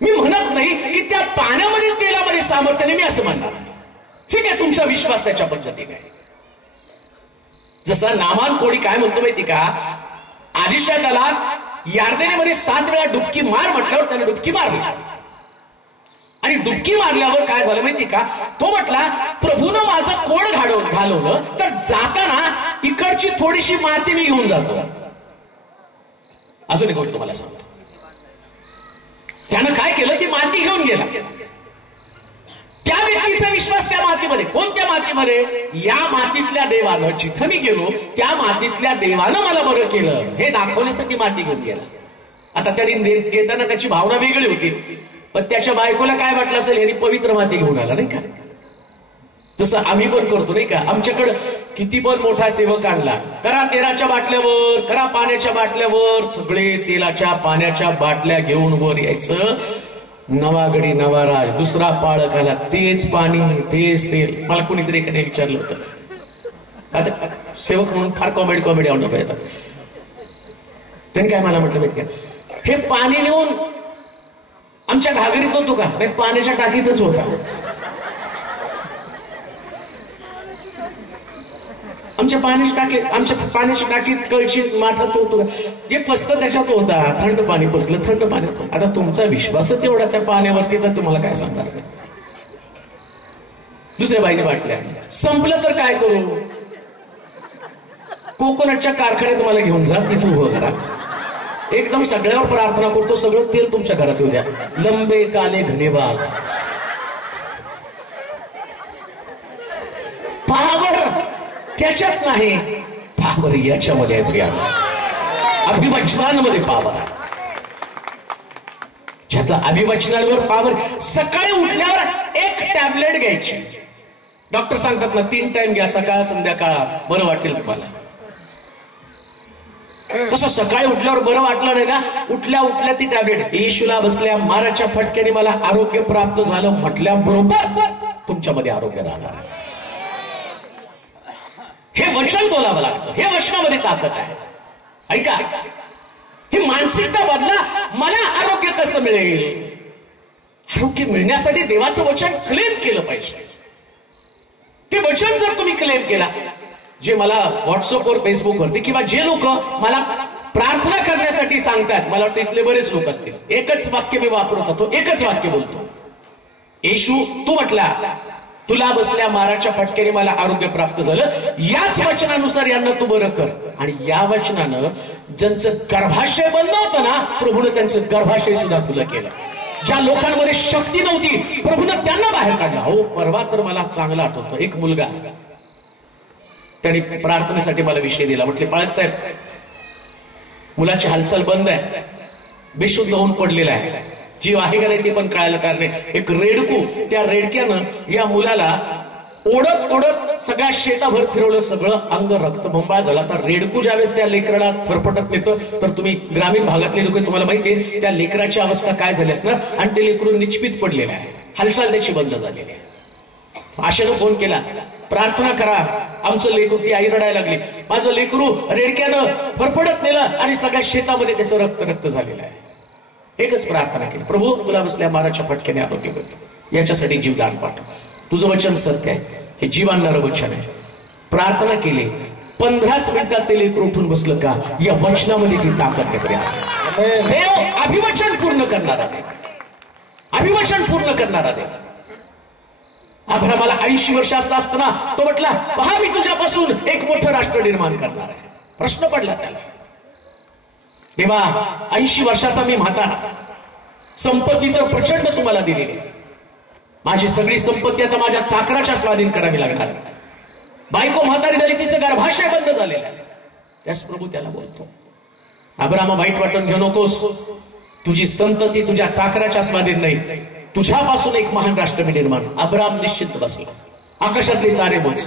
मी म्हणत नाही की त्या पाण्यामध्ये तेलामध्ये सामर्थ्य नाही, मी असं म्हणणार. ठीक आहे, तुमचा विश्वास त्याच्या पद्धतीने आहे. जसा नामान कोणी काय म्हणतो माहिती का, आलिशा त्याला यार्देनेमध्ये 7 वेळा डुबकी मार म्हटल्यावर त्याने डुबकी मारली. आणि डुबकी मारल्यावर काय झालं माहिती का, तो म्हटला प्रभूनं माझं कोण घालवलं तर जाताना इकडची थोडीशी माती मी घेऊन जातो. अजून एक गोष्ट तुम्हाला सांगतो. त्यानं काय केलं, ती माती घेऊन गेला. त्या व्यक्तीचा विश्वास त्या मातीमध्ये. कोणत्या मातीमध्ये? या मातीतल्या देवानं, जिथं मी गेलो त्या मातीतल्या देवानं मला बरं केलं हे दाखवण्यासाठी माती घेऊन गेला. आता त्याने घेताना त्याची भावना वेगळी होती, पण त्याच्या बायकोला काय वाटलं असेल, यांनी पवित्र माती घेऊन आला नाही का. जसं आम्ही पण करतो नाही का. आमच्याकडं किती पण मोठा सेवक आणला, करा तेलाच्या बाटल्यावर, करा पाण्याच्या बाटल्यावर, सगळे तेलाच्या पाण्याच्या बाटल्या घेऊन वर यायचं. नवा गडी नवा राज, दुसरा पाळक आला, तेच पाणी तेच तेल. मला कोणीतरी एखाद्या विचारलं होतं, आता सेवक म्हणून फार कॉमेडी आणून येतात. त्यांनी काय मला म्हटलं माहिती का, हे पाणी नेऊन आमच्या घागरीत होतो का? पाण्याच्या टाकीतच होता. आमच्या पाण्याच्या टाकीत कळशीत माठात होतो, जे पसतं त्याच्यात होता. थंड पाणी पसलं, थंड पाणी. आता तुमचा विश्वासच एवढा त्या पाण्यावरती, तर तुम्हाला काय सांगणार. दुसऱ्या बाईने बाटल्या संपलं तर काय करू? कोकोनटच्या कारखान्यात मला घेऊन जा, तिथून उभं करा. एकदम सगळ्यावर प्रार्थना करतो, सगळं तेल तुमच्या घरात येऊ द्या. लंबे काले धन्यवाद. पावर त्याच्यात नाही, पावर याच्यामध्ये आहे. प्रिया, अभिवचनांमध्ये पावर आहे. ज्याचा अभिवचनांवर पावर. सकाळी उठल्यावर 1 टॅबलेट घ्यायची. डॉक्टर सांगतात ना 3 टाइम घ्या, सकाळ संध्याकाळ, बरं वाटेल तुम्हाला. तसं सकाळी उठल्यावर बरं वाटलं नाही ना, उठल्या उठल्या ती टॅबलेट. येशूला बसल्या माराच्या फटक्याने मला आरोग्य प्राप्त झालं म्हटल्याबरोबर तुमच्यामध्ये आरोग्य राहणार. हे वचन बोलावं लागतं, हे वचनामध्ये ताकद आहे. ऐका, ही मानसिकता बदला. मला आरोग्य कसं मिळेल? आरोग्य मिळण्यासाठी देवाचं वचन क्लेम केलं पाहिजे. ते वचन जर तुम्ही क्लेम केला, जे मला व्हॉट्सअपवर फेसबुकवरती किंवा जे लोक मला प्रार्थना करण्यासाठी सांगतात, मला वाटतं इथले बरेच लोक असतील, एकच वाक्य मी वापरत होतो, एकच वाक्य बोलतो. येशू तू म्हटला तुला बसल्या माराच्या फटक्याने मला आरोग्य प्राप्त झालं, याच वचनानुसार यांना तू बरं कर. आणि या वचनानं ज्यांचं गर्भाशय बंद होतं ना, प्रभूनं त्यांचं गर्भाशय सुद्धा खुलं केलं. ज्या लोकांमध्ये शक्ती नव्हती, प्रभूनं त्यांना बाहेर काढला. हो, परवा तर मला चांगलं आठवतं, एक मुलगा, त्यांनी प्रार्थनेसाठी मला विषय दिला. म्हटले पाळक साहेब, मुलाची हालचाल बंद आहे, बेशुद्ध होऊन पडलेला आहे, जीव आहे का नाही ते पण कळायला तयार नाही. एक रेडकू, त्या रेडक्यानं या मुलाला ओढत ओढत सगळ्या शेताभर फिरवलं, सगळं अंग रक्तबंबाळ झाला. तर रेडकू ज्यावेळेस त्या लेकराला फरफटत नेतं, तर तुम्ही ग्रामीण भागातले लोक, तुम्हाला माहितीये त्या लेकराची अवस्था काय झाली असणार. आणि ते लेकरू निचपित पडलेलं आहे, हालचाल त्याची बंद झालेली आहे. आशेनं फोन केला, प्रार्थना करा, आमचं लेकरू. ती आई रडायला लागली, माझं लेकरू रेडक्यानं फरफडत नेलं आणि सगळ्या शेतामध्ये त्याचं रक्त रक्त झालेलं आहे. एकच प्रार्थना केली, प्रभू तुला बसल्या माराच्या फटक्याने आरोग्य मिळतो, याच्यासाठी जीवदान पाठव. तुझं वचन सत्य आहे, हे जीव आणणारं वचन आहे. प्रार्थना केली, 15 मिनिटात ते लेकरू उठून बसलं का? या वचनामध्ये ती ताकद आहे. देव अभिवचन पूर्ण करणारा देव, अभिवचन पूर्ण करणारा देव. अब्रामाला 80 वर्षाचा असताना तो म्हटला, पहा मी तुझ्यापासून एक मोठं राष्ट्र निर्माण करणार आहे. प्रश्न पडला त्याला, देवा 80 वर्षाचा मी म्हातारा, संपत्ती तर प्रचंड तुम्हाला दिलेली, माझी सगळी संपत्ती आता माझ्या चाकराच्या स्वाधीन करावी लागणार. बायको म्हातारी झाली, तिचं गर्भाशय बंद झालेलं आहे. त्यास प्रभू त्याला बोलतो, अब्रामा वाईट वाटून घेऊ नकोस, तुझी संतती तुझ्या चाकराच्या स्वाधीन नाही, तुझ्यापासून एक महान राष्ट्र मी निर्माण. अब्राम निश्चित बसला. आकाशातले तारे मोज,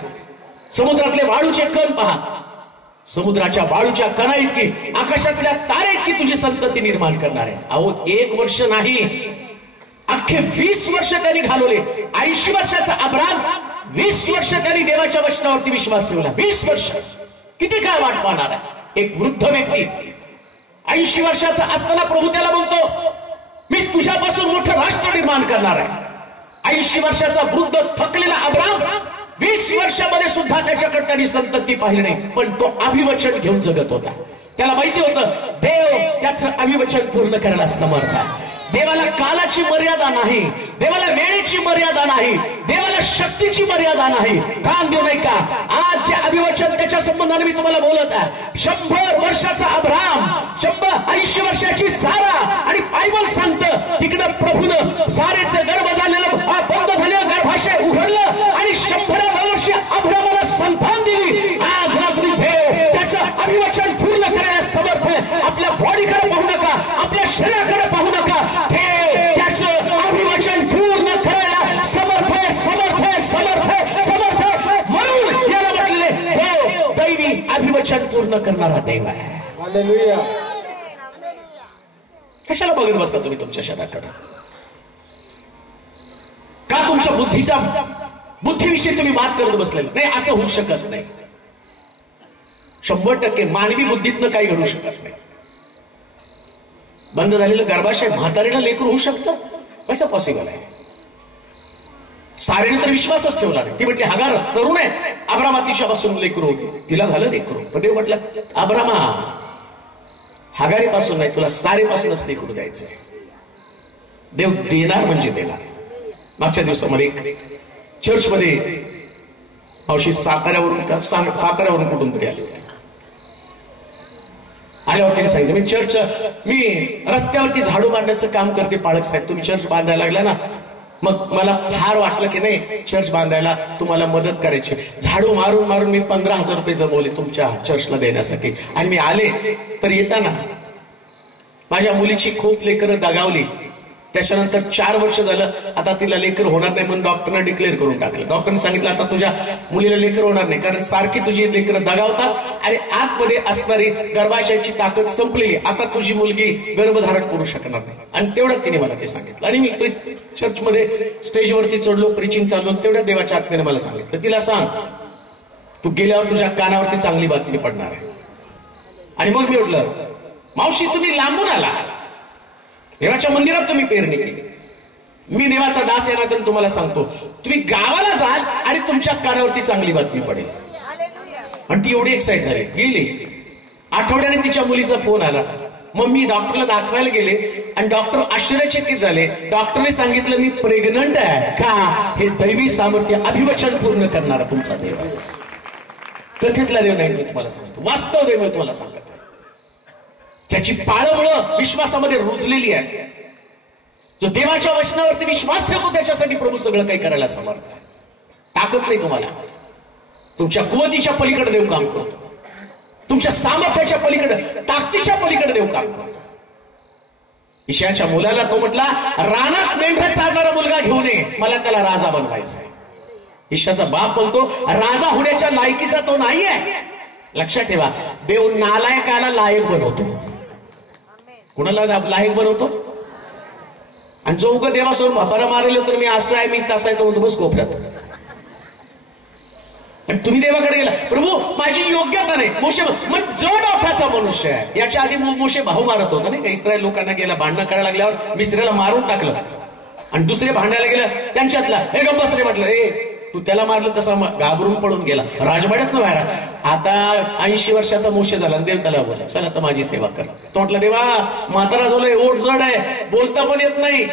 समुद्रातले वाळूचे कण पहा, समुद्राच्या वाळूच्या कणा इतकी, आकाशातल्या तारे इतकी तुझी संतती निर्माण करणार आहे. अहो 1 वर्ष नाही, अख्खे 20 वर्ष त्यांनी घालवले. 80 वर्षाचा अब्राम 20 वर्ष त्यांनी देवाच्या वचनावरती विश्वास ठेवला. 20 वर्ष किती काय वाट पाहणार आहे. एक वृद्ध व्यक्ती 80 वर्षाचा असताना प्रभू त्याला म्हणतो, मी तुझ्यापासून मोठं राष्ट्र निर्माण करणार आहे. 80 वर्षाचा वृद्ध थकलेला अब्राम 20 वर्षामध्ये सुद्धा त्याच्याकडे त्यांनी संतती पाहिली नाही, पण तो अभिवचन घेऊन जगत होता. त्याला माहिती होतं देव त्याचं अभिवचन पूर्ण करायला समर्थ आहे. देवाला कालाची मर्यादा नाही, देवाला वेळेची मर्यादा नाही, देवाला शक्तीची मर्यादा नाही. काम देऊ नाही का? आज जे अभिवचन त्याच्या संबंधाने मी तुम्हाला बोलत आहे. 100 वर्षाचा अब्राम, 80 वर्षाची सारा, आणि बायबल सांगतं तिकडं प्रभूनं सारेचं गर्भ झालेलं बंद झालेलं गर्भाशय उघडलं आणि 100व्या वर्षी अब्रामाला संतान दिली. आज रात्री देव त्याचं अभिवचन पूर्ण करायला समर्थ आहे. आपल्या बॉडीकडे पाहू नका, आपल्या शरीराकडे पाहू नका, देव त्याचं अभिवचन पूर्ण करायला समर्थ आहे, समर्थ आहे, समर्थ आहे, समर्थ आहे. म्हणून याला म्हटलेले देव दैवी अभिवचन पूर्ण करणारा देव आहे. हालेलुया. कशाला बघत बसता तुम्ही तुमच्या शरीराकडे? का तुमच्या बुद्धीविषयी तुम्ही बात करत बसलेला नाही? असं होऊ शकत नाही. 100% मानवी बुद्धीतनं काही घडू शकत नाही. बंद झालेलं गर्भाशय म्हातारीला लेकरू होऊ शकतं? कसं पॉसिबल आहे? सारेने तर विश्वासच ठेवला नाही. ती म्हटली हगार तरुण आहे, अब्रामा तिच्यापासून लेकरू होती, तिला झालं लेकरू. पण देव म्हटलं अब्रामा हगारीपासून नाही, तुला सारेपासूनच लेकरू द्यायचंय. देव देणार म्हणजे देणार. मागच्या दिवसामध्ये चर्चमध्ये मावशी साताऱ्यावरून कुठून तरी आली होती. आल्यावर तिने सांगितलं मी रस्त्यावरती झाडू मारण्याचं काम करते पाळक साहेब, तुम्ही चर्च बांधायला लागला ना, मग मला फार वाटलं की नाही चर्च बांधायला तुम्हाला मदत करायची. झाडू मारून मारून मी 15,000 रुपये जमवले तुमच्या चर्चला देण्यासाठी. आणि मी आले तर येताना माझ्या मुलीची खूप लेकरं दगावली. त्याच्यानंतर 4 वर्ष झालं, आता तिला लेकर होणार नाही म्हणून डॉक्टरने डिक्लेअर करून टाकलं. डॉक्टरने सांगितलं आता तुझ्या मुलीला लेकर होणार नाही, कारण सारखी तुझी लेकरं दगावतात आणि आतमध्ये असणारी गर्भाशयाची ताकद संपलेली, आता तुझी मुलगी गर्भधारण करू शकणार नाही. आणि तेवढ्यात तिने मला ते सांगितलं. आणि मी चर्चमध्ये स्टेजवरती चढलो, प्रीचिंग चाललो, तेवढ्या देवाच्या आत्म्याने मला सांगितलं तिला सांग तू गेल्यावर तुझ्या कानावरती चांगली बातमी पडणार आहे. आणि मग मी म्हटलं मावशी तुम्ही लांबून आला, देवाच्या मंदिरात तुम्ही पेरणी केली, मी देवाचा दास येणार तर तुम्हाला सांगतो तुम्ही गावाला जाल आणि तुमच्या कानावरती चांगली बातमी पडेल. आणि ती एवढी एक्साइट झाली. गेली आठवड्याने तिच्या मुलीचा फोन आला, मग मी डॉक्टरला दाखवायला गेले आणि डॉक्टर आश्चर्यचकित झाले. डॉक्टरने सांगितलं मी प्रेग्नंट आहे. का? हे दैवी सामर्थ्य अभिवचन पूर्ण करणारा तुमचा देव आहे. कथेतला देव नाही मी तुम्हाला सांगतो, वास्तव देव मी तुम्हाला सांगतो, त्याची पाळमुळं विश्वासामध्ये रुजलेली आहे. जो देवाच्या वचनावरती विश्वास ठेवतो त्याच्यासाठी प्रभू सगळं काही करायला समर्थ आहे. ताकद नाही तुम्हाला, तुमच्या कुवतीच्या पलीकडे देव काम करतो, तुमच्या सामर्थ्याच्या पलीकडे, ताकदीच्या पलीकडे देव काम करतो. ईशाच्या मुलाला तो म्हटला रानात मेंढ्या चालणारा मुलगा घेऊन ये, मला त्याला राजा बनवायचा आहे. ईशाचा बाप म्हणतो राजा होण्याच्या लायकीचा तो नाहीये. लक्षात ठेवा, देव नालायकाला लायक बनवतो. कुणाला लायक बनवतो? आणि जो उगा देवासमोर भापारा मारेल तर मी असं आहे मी तसा आहे तो म्हणतो बस कोपऱ्यात. आणि तुम्ही देवाकडे गेला प्रभू माझी योग्यता नाही. मोशे मग जड ओठाचा मनुष्य आहे. याच्या आधी मोशे भाऊ मारत होता नाही का, इस्रायल लोकांना गेला, भांडणं करायला लागल्यावर मिस्त्रीला मारून टाकलं आणि दुसरे भांडायला गेलं त्यांच्यातला हे गप्प रे म्हटलं ए तू त्याला मारलं कसा, घाबरून पळून गेला राजवाड्यात न बाहेर. आता 80 वर्षाचा मोशे झाला, देव त्याला बोला चल आता माझी सेवा कर. तो म्हटलं देवा म्हातारा झालोय, ओठ जड आहे, बोलता पण येत नाही.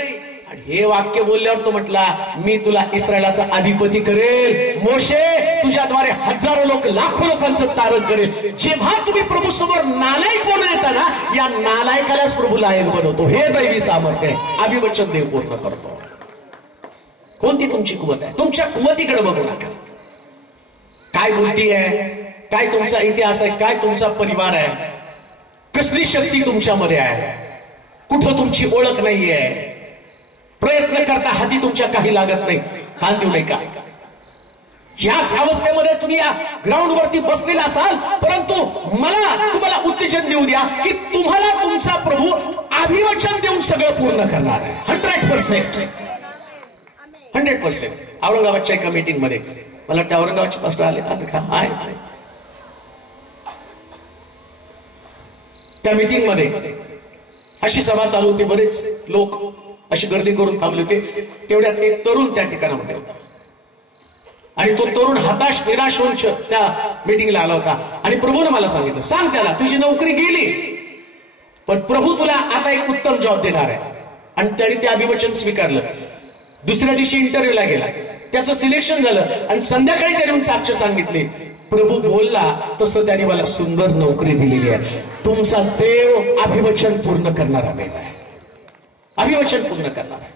आणि हे वाक्य बोलल्यावर तो म्हटला मी तुला इस्रायलाचा अधिपती करेल. मोशे तुझ्याद्वारे हजारो लोक, लाखो लोकांचं तारण करेल. जेव्हा तुम्ही प्रभू समोर नालायक बोलून येता ना, या नालायकालाच प्रभू लायक बनवतो. हे दैवी सामर्थ्य आहे, अभिवचन देव पूर्ण करतो. कोणती तुमची कुवत आहे? तुमच्या कुवतीकडे बघू नका. काय बुद्धी आहे, काय तुमचा इतिहास आहे, काय तुमचा परिवार आहे, कसली शक्ती तुमच्यामध्ये आहे, कुठं तुमची ओळख नाहीये, प्रयत्न करता हाती तुमच्या काही लागत नाही, कान देऊ नये का? याच अवस्थेमध्ये तुम्ही या ग्राउंड वरती बसलेला असाल, परंतु मला तुम्हाला उत्तेजन देऊ द्या की तुम्हाला तुमचा प्रभू अभिवचन देऊन सगळं पूर्ण करणार आहे. 100%. औरंगाबादच्या एका मीटिंग मध्ये मला त्या औरंगाबादचे पास्टर आले का? त्या मीटिंग मध्ये अशी सभा चालू होती, बरेच लोक अशी गर्दी करून थांबले होते. तेवढ्यात एक तरुण त्या ठिकाणामध्ये होता आणि तो तरुण हताश निराश होऊन त्या मीटिंगला आला होता. आणि प्रभूने मला सांगितलं, सांग त्याला तुझी नोकरी गेली, पण प्रभू तुला आता एक उत्तम जॉब देणार आहे. आणि त्याने ते अभिवचन स्वीकारलं. दुसऱ्या दिवशी इंटरव्ह्यूला गेला, त्याचं सिलेक्शन झालं आणि संध्याकाळी त्याने येऊन साक्ष सांगितले, प्रभू बोलला तसं त्याने मला सुंदर नोकरी दिलेली आहे. तुमचा देव अभिवचन पूर्ण करणारा देव आहे, अभिवचन पूर्ण करणार आहे.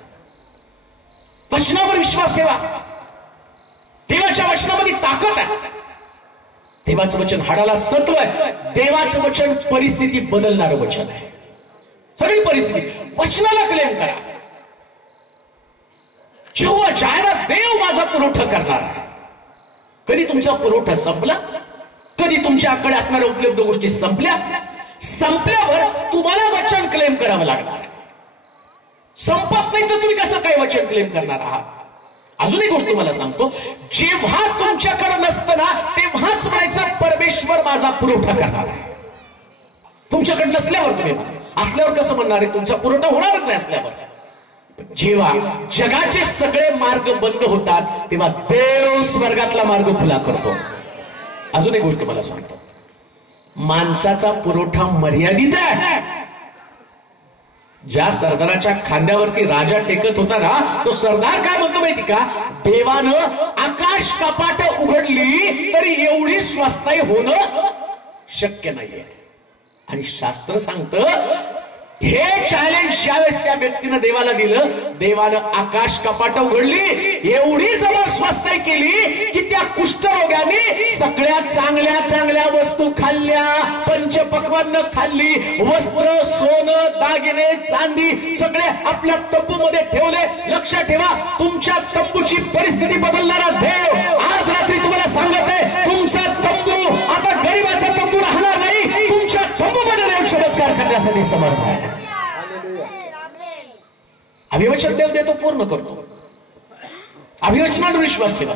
वचनावर विश्वास ठेवा. देवाच्या वचनामध्ये ताकद आहे. देवाचं वचन हाडाला सत्व आहे. देवाचं वचन परिस्थिती बदलणारं वचन आहे. सगळी परिस्थिती वचनाला क्लेम करा. जेव्हा जायला देव माझा पुरवठा करणार आहे. कधी तुमचा पुरवठा संपला, कधी तुमच्याकडे असणाऱ्या उपलब्ध गोष्टी संपल्या, संपल्यावर तुम्हाला वचन क्लेम करावं लागणार आहे. संपत नाही तर तुम्ही कसं काय वचन क्लेम करणार आहात? अजून एक गोष्ट तुम्हाला सांगतो, जेव्हा तुमच्याकडे नसतं ना तेव्हाच म्हणायचं परमेश्वर माझा पुरवठा करणार आहे. तुमच्याकडे नसल्यावर तुम्ही म्हणा, असल्यावर कसं म्हणणार आहे? तुमचा पुरवठा होणारच आहे असल्यावर. जेव्हा जगाचे सगळे मार्ग बंद होतात तेव्हा देव स्वर्गातला मार्ग खुला करतो. अजून एक गोष्ट मला सांगतो, माणसाचा पुरवठा मर्यादित आहे. ज्या सरदाराच्या खांद्यावरती राजा टेकत होता ना, तो सरदार काय म्हणतो माहिती का? देवानं आकाश कपाट उघडली तरी एवढी स्वस्ताई होणं शक्य नाहीये. आणि शास्त्र सांगतं हे चॅलेंज ज्यावेळेस त्या व्यक्तीनं देवाला दिलं, देवानं आकाश कपाट उघडली, एवढी जबर स्वस्ताई केली की त्या कुष्ठरोग्याने सगळ्या चांगल्या चांगल्या वस्तू खाल्ल्या, पंचपक्वान्न खाल्ली, वस्त्र, सोनं, दागिने, चांदी सगळे आपल्या तंबूमध्ये ठेवले. लक्षात ठेवा, तुमच्या तंबूची परिस्थिती बदलणारा देव आज रात्री तुम्हाला सांगत आहे, तुमचा तंबू आता गरीबाचा तंबू राहणार नाही. तुमच्या तंबूमध्ये देव चमत्कार करण्यासाठी समर्थ आहे. अभिवचन देव देतो, पूर्ण करतो. अभिवचनावर विश्वास ठेवा.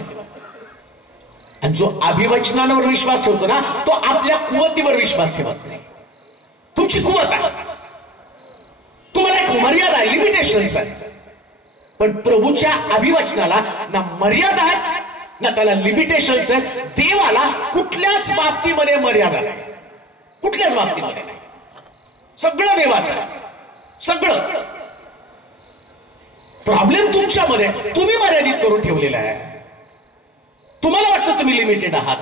आणि जो अभिवचनावर विश्वास ठेवतो ना, तो आपल्या कुवतीवर विश्वास ठेवत नाही. तुमची कुवत आहे, तुम्हाला एक मर्यादा आहे, लिमिटेशन्स आहे. पण प्रभूच्या अभिवचनाला ना मर्यादा आहे ना त्याला लिमिटेशन्स आहेत. देवाला कुठल्याच बाबतीमध्ये मर्यादा नाही, कुठल्याच बाबतीमध्ये नाही. सगळं देवाचं आहे, सगळं. प्रॉब्लेम तुमच्यामध्ये, तुम्ही मर्यादित करून ठेवलेला आहे. तुम्हाला वाटतं तुम्ही लिमिटेड आहात.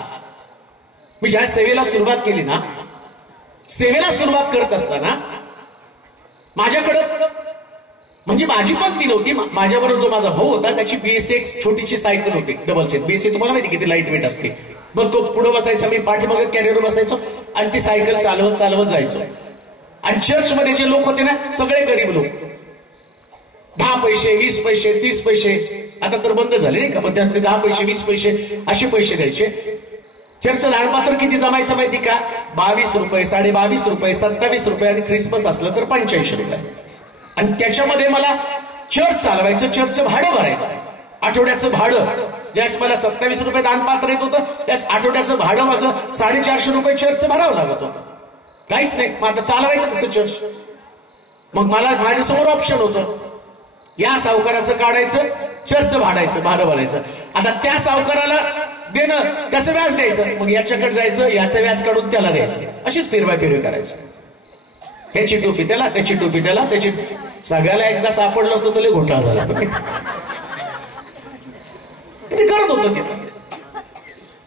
मी ज्या सेवेला सुरुवात केली ना, सेवेला सुरुवात करत असताना माझ्याकडं म्हणजे माझी पण ती नव्हती. माझ्याबरोबर जो माझा भाऊ होता त्याची BSA एक छोटीशी सायकल होती, डबल सीट. BSA तुम्हाला माहिती किती लाईट वेट असते. मग तो पुढे बसायचा, मी पाठीमागे कॅरियर बसायचो आणि ती सायकल चालवत चालवत जायचो. आणि चर्चमध्ये जे लोक होते ना, सगळे गरीब लोक. 10 पैसे, 20 पैसे, 30 पैसे, आता तर बंद झाले नाही का, पण त्यासाठी 10 पैसे, 20 पैसे असे पैसे द्यायचे. चर्चचं दानपात्र किती जमायचं माहिती का? 22 रुपये, 22.5 रुपये, 27 रुपये आणि क्रिसमस असलं तर 85 रुपये. आणि त्याच्यामध्ये मला चर्च चालवायचं, चर्चचं भाडं भरायचं. आठवड्याचं भाडं ज्यास मला 27 रुपये दानपात्र येत होतं, त्यास आठवड्याचं भाडं माझं 450 रुपये चर्चचं भरावं लागत होतं. काहीच नाही. मग आता चालवायचं कसं चर्च? मग मला माझ्यासमोर ऑप्शन होतं, या सावकाराचं काढायचं, चर्च भाडायचं, भाडं भरायचं. आता त्या सावकाराला देणं, त्याचं व्याज द्यायचं, मग याच्याकडे जायचं, याचं व्याज काढून त्याला द्यायचं. अशीच फिरवा फिरवी करायचं. ह्याची टोपी त्याला, त्याची टोपी त्याला, त्याची. सगळ्याला एकदा सापडलं असतं तर घोटाळा झाला. ते करत होतं ते.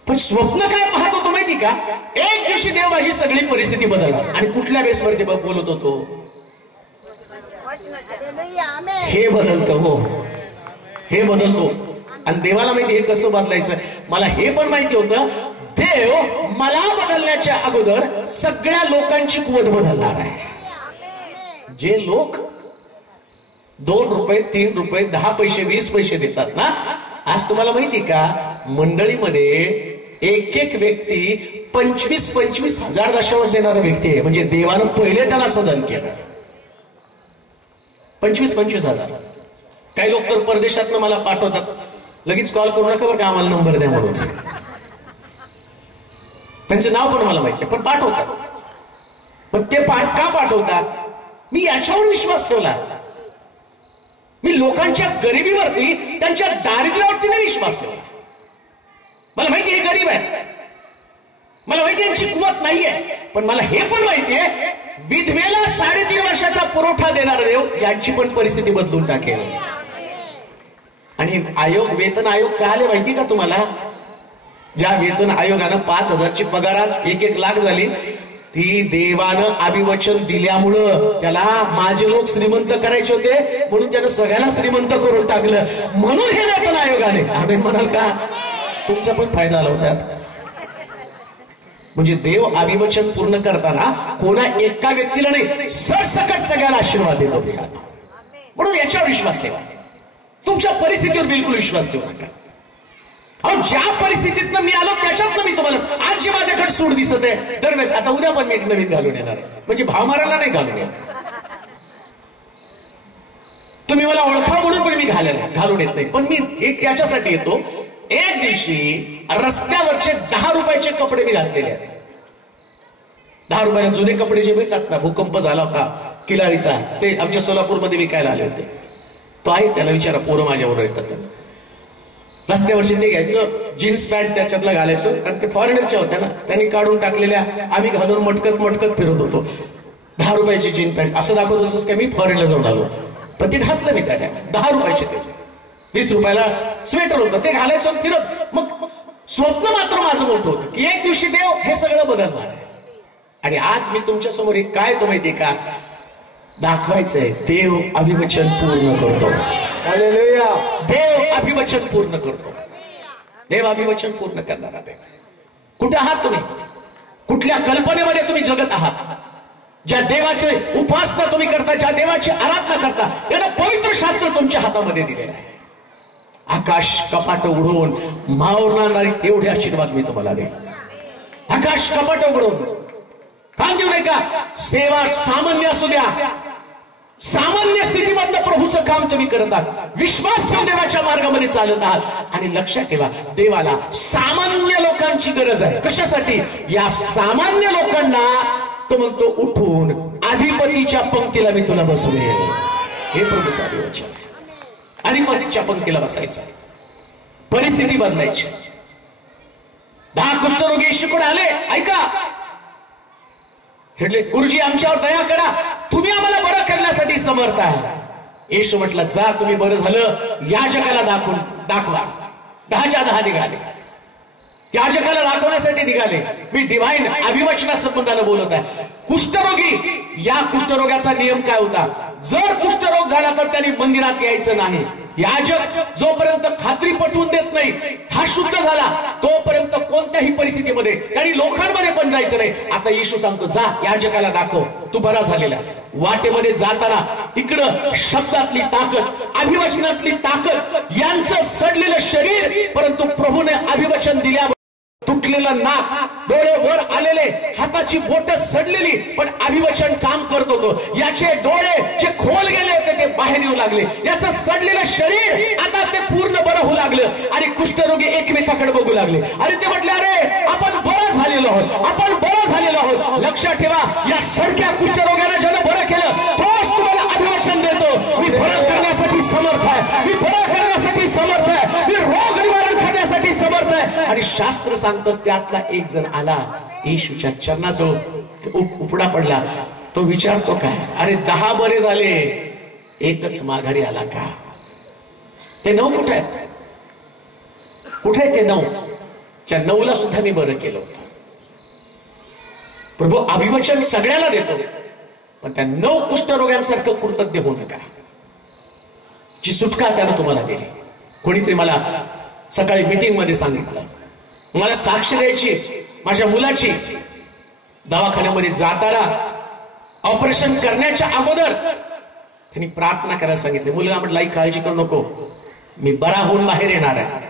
पण स्वप्न काय पाहत होतो माहिती का? एक दिवशी देव माझी सगळी परिस्थिती बदलणार. आणि कुठल्या बेसवरती बोलत होतो? हे बदलतं, हो हे बदलतो. आणि देवाला माहिती हे कसं बदलायचं. मला हे पण माहिती होतं, देव मला बदलण्याच्या अगोदर सगळ्या लोकांची कुवत बदलणार आहे. जे लोक 2 रुपये 3 रुपये 10 पैसे 20 पैसे देतात ना, आज तुम्हाला माहिती का, मंडळीमध्ये एक एक व्यक्ती 25-25 हजार दशांश देणारा व्यक्ती आहे. म्हणजे देवानं पहिले त्याला सदन केलं. 25-25 हजार. काही लोक तर परदेशातनं मला पाठवतात, लगेच कॉल करू नका बरं का, आम्हाला नंबर द्या म्हणून. त्यांचं नाव पण मला माहिती आहे, पण पाठवतात. पण ते का पाठवतात? मी याच्यावर विश्वास ठेवला. मी लोकांच्या गरिबीवरती, त्यांच्या दारिद्र्यावरती नाही विश्वास ठेवला. मला माहिती हे गरीब आहे, मला माहिती यांची कुवत नाहीये, पण मला हे पण माहिती आहे, विधवेला 3.5 वर्षाचा पुरवठा देणारा देव यांची पण परिस्थिती बदलून टाकेल. आणि आयोग, वेतन आयोग काय आले माहिती का तुम्हाला? ज्या वेतन आयोगानं 5,000ची पगार आज 1-1 लाख झाली, ती देवानं अभिवचन दिल्यामुळं, त्याला माझे लोक श्रीमंत करायचे होते म्हणून त्यानं सगळ्याला श्रीमंत करून टाकलं, म्हणून हे वेतन आयोग आले. आम्ही म्हणाल का तुमचा पण फायदा आला होता. म्हणजे देव अभिवचन पूर्ण करताना कोणा एका व्यक्तीला नाही, सरसकट सगळ्याला आशीर्वाद देतो. म्हणून याच्यावर विश्वास ठेवा. तुमच्या परिस्थितीवर बिलकुल विश्वास ठेवू नका. अहो, ज्या परिस्थितीतनं मी आलो त्याच्यातनं मी तुम्हाला, आज जी माझ्याकडे सूट दिसत आहे दरवेळेस, आता उद्या पण मी एक नवीन घालून येणार आहे. म्हणजे भाव मारायला नाही घालून येत, तुम्ही मला ओळखा म्हणून पण मी घालून येत नाही. पण मी एक याच्यासाठी येतो, एक दिवशी रस्त्यावरचे 10 रुपयाचे कपडे मी घातलेले आहेत. 10 रुपयाला जुने कपडे जे मिळतात ना, भूकंप झाला होता किलारीचा, ते आमच्या सोलापूरमध्ये विकायला आले होते. तो आहे, त्याला विचारा, पोरं माझ्यावर येतात. रस्त्यावरचे ते घ्यायचं, जीन्स पॅन्ट त्याच्यातला घालायचं, कारण ते फॉरेनरच्या होत्या ना, त्यांनी काढून टाकलेल्या, आम्ही घालून मटकत फिरत होतो. 10 रुपयाची जीन्स पॅन्ट असं दाखवत होतोस काय मी फॉरेनला जाऊन आलो, पण ते घातलं मी त्या टाइम. 10 रुपयाचे ते 20 रुपयाला स्वेटर होतं, ते घालायचं फिरत. मग स्वप्न मात्र माझं मोठं होतं की एक दिवशी देव हे सगळं बदलणार आहे. आणि आज मी तुमच्या समोर एक काय तो माहितीये का, दाखवायचंय, देव अभिवचन पूर्ण करतो. हालेलुया. देव अभिवचन पूर्ण करतो. देव अभिवचन पूर्ण करणारा देव. कुठे आहात तुम्ही? कुठल्या कल्पनेमध्ये तुम्ही जगत आहात? ज्या देवाचे उपासना तुम्ही करता, ज्या देवाची आराधना करता, याला पवित्र शास्त्र तुमच्या हातामध्ये दिलेलं आहे. आकाश कपाट उघडून मावणारी एवढे आशीर्वाद मी तुम्हाला दे. आकाश कपाट उघडून काम देऊ नये का? सेवा सामान्य असू द्या, सामान्य स्थितीमधलं प्रभूचं काम तुम्ही करत आहात. विश्वास ठेवून देवाच्या मार्गामध्ये चालत आहात. आणि लक्षात ठेवा, देवाला सामान्य लोकांची गरज आहे. कशासाठी? या सामान्य लोकांना तो म्हणतो, उठून अधिपतीच्या पंक्तीला मी तुला बसवेल. हे प्रभूचं अभिवचन. अधिपतीच्या पंक्तीला बसायचं, परिस्थिती बदलायची. 10 कुष्ठरोगी येशूकडे आले. ऐका, म्हटले, गुरुजी आमच्यावर दया करा, तुम्ही आम्हाला बरं करण्यासाठी समर्थ आहे. येशू म्हटलं, जा, तुम्ही बरं झालं याजकाला दाखवा. 10च्या 10 निघाले, याजकाला दाखवण्यासाठी निघाले. मी डिव्हाइन अभिवचना संबंधाने बोलत आहे. कुष्ठरोगी, या कुष्ठरोगाचा नियम काय होता? जर कुष्ठरोग झाला तर त्यांनी मंदिरात यायचं नाही. याजक जोपर्यंत खात्री पटवून देत नाही हा शुद्ध झाला, तोपर्यंत कोणत्याही परिस्थितीमध्ये त्यांनी लोकांमध्ये पण जायचं नाही. आता येशू सांगतो, जा, याजकाला दाखव तू बरा झालेला. वाटेमध्ये जाताना इकडं शब्दातली ताकद, अभिवचनातली ताकद, यांचं सडलेलं शरीर, परंतु प्रभूने अभिवचन दिल्यावर तुटलेलं नाक, डोळे वर आलेले, हाताची बोट सडलेली, पण अभिवचन काम करत होतो. याचे डोळे जे खोल गेले होते ते बाहेर येऊ लागले. याचं सडलेलं शरीर आता ते पूर्ण बरं होऊ लागलं. आणि कुष्ठरोगी एकमेकाकडे बघू लागले. आणि ते म्हटले, अरे आपण बरं झालेलो आहोत, आपण बरं झालेलो आहोत. लक्षात ठेवा, या सडक्या कुष्ठरोग्यानं ज्यानं बरं केलं तोच तुम्हाला अभिवचन देतो. मी बरं करण्यासाठी समर्थ आहे, मी बरं करण्यासाठी समर्थ आहे, मी रोग निवारण करण्यासाठी समर्थ आहे. आणि शास्त्र सांगतं, त्यातला एक जण आला, येशूच्या चरणाजवळ उपडा पडला. तो विचारतो काय, अरे 10 बरे झाले, एकच माघारी आला का? ते 9 कुठे आहेत? कुठे आहेत ते 9? त्या 9ला सुद्धा मी बरं केलं होतं. प्रभू अभिवचन सगळ्याला देतो, पण त्या 9 कुष्ठरोग्यांसारखं कृतज्ञ होऊ नका. जी सुटका त्यानं तुम्हाला दिली. कोणीतरी मला सकाळी मीटिंग मध्ये सांगितलं, मला साक्ष द्यायची माझ्या मुलाची. दवाखान्यामध्ये जाताना ऑपरेशन करण्याच्या अगोदर त्यांनी प्रार्थना करायला सांगितली. मुलगा म्हटला, आई काळजी करू नको, मी बरा होऊन बाहेर येणार आहे.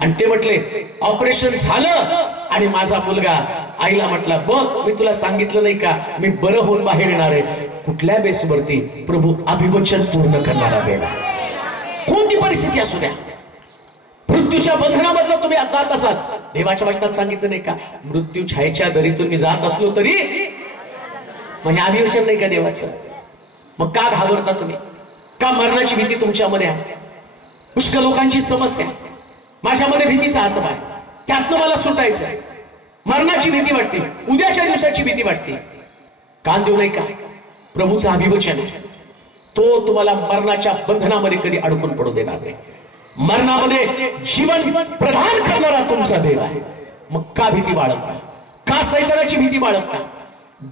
आणि ते म्हटले ऑपरेशन झालं आणि माझा मुलगा आईला म्हटला, बघ मी तुला सांगितलं नाही का, मी बरं होऊन बाहेर येणार आहे. कुठल्या बेसवरती? प्रभू अभिवचन पूर्ण करणारा देव. कोणती परिस्थिती असू द्या, मृत्यूच्या बंधनामधनं तुम्ही जात असाल, देवाच्या वचनात सांगितलं नाही का, मृत्यू छायेच्या दरीतून मी जात असलो तरी. मग हे अभिवचन नाही का देवाचं? मग का घाबरता तुम्ही? का मरणाची भीती तुमच्यामध्ये आहे? पुष्कळ लोकांची समस्या, माझ्यामध्ये भीतीचा आत्मा आहे, त्यातनं मला सुटायचं आहे. मरणाची भीती वाटते, उद्याच्या दिवसाची भीती वाटते. कान देऊ नाही का? प्रभूचा अभिवचन आहे, तो तुम्हाला मरणाच्या बंधनामध्ये कधी अडकून पडू देणार नाही. मरणामध्ये जीवन प्रदान करणारा तुमचा देव आहे. मग का भीती बाळगता? का सैतानाची भीती बाळगता?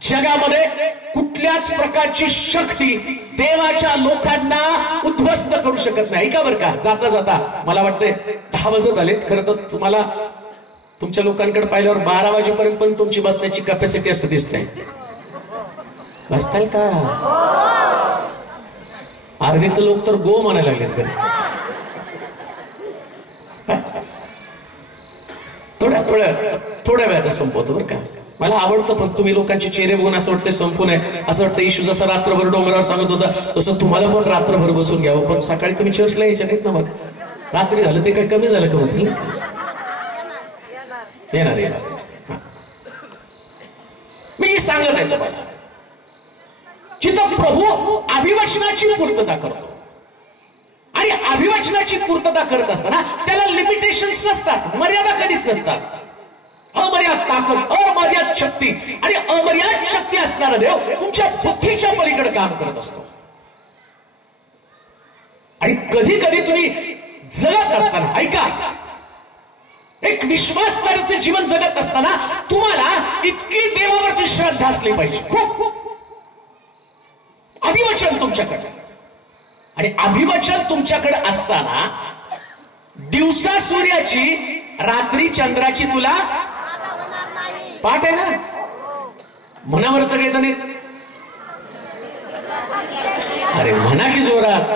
जगामध्ये कुठल्याच प्रकारची शक्ती देवाच्या लोकांना उद्ध्वस्त करू शकत नाही. ऐका बरं का, जाता जाता मला वाटतंय 10 वाजत आलेत. खरं तर तुम्हाला तुमच्या लोकांकडे पाहिल्यावर 12 वाजेपर्यंत पण तुमची बसण्याची कॅपॅसिटी असं दिसतंय. बसताल का? अर्धे तर लोक तर गो म्हणायला लागलेत घरी. थोड्या वेळात संपवतो बरं का. मला आवडतं, पण तुम्ही लोकांचे चेहरे बघून असं वाटतं संपून आहे. असं वाटतं येशू जसा रात्रभर डोंगरावर सांगत होता तसं तुम्हाला पण रात्रभर बसून घ्यावं. पण सकाळी तुम्ही चर्चला यायच्या नाहीत ना. मग रात्री झालं ते काय कमी झालं का? म्हटलं येणार. मी सांगत आहे तुम्हाला, जिथं प्रभू अभिवचनाची पूर्तता करतो, आणि अभिवचनाची पूर्तता करत असताना त्याला लिमिटेशन्स नसतात, मर्यादा कधीच नसतात. अमर्याद ताकद, अमर्याद शक्ती, आणि अमर्याद शक्ती असणारा देव तुमच्या बुद्धीच्या पलीकडे काम करत असतो. आणि कधी कधी तुम्ही जगत असताना, ऐका, एक विश्वासदाराचे जीवन जगत असताना तुम्हाला इतकी देवावरती श्रद्धा असली पाहिजे, खूप अभिवचन तुमच्याकडे. आणि अभिवचन तुमच्याकडे असताना दिवसा सूर्याची, रात्री चंद्राची तुला पाठ आहे ना? मनावर सगळेजण. अरे म्हणा की जोरात.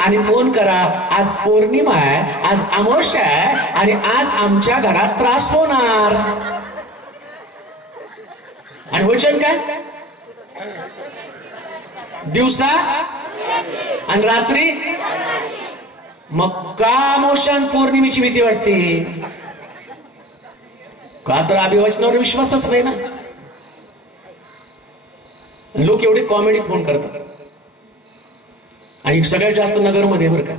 आणि फोन करा, आज पौर्णिमा आहे, आज अमावस्या आहे, आणि आज आमच्या घरात त्रास होणार. आणि वचन काय? दिवसा आणि रात्री. मग का अमावस्या पौर्णिमेची भीती वाटते? का तर अभिवचनावर विश्वासच नाही ना. लोक एवढे कॉमेडी फोन करतात, आणि सगळ्यात जास्त नगरमध्ये. बरं का,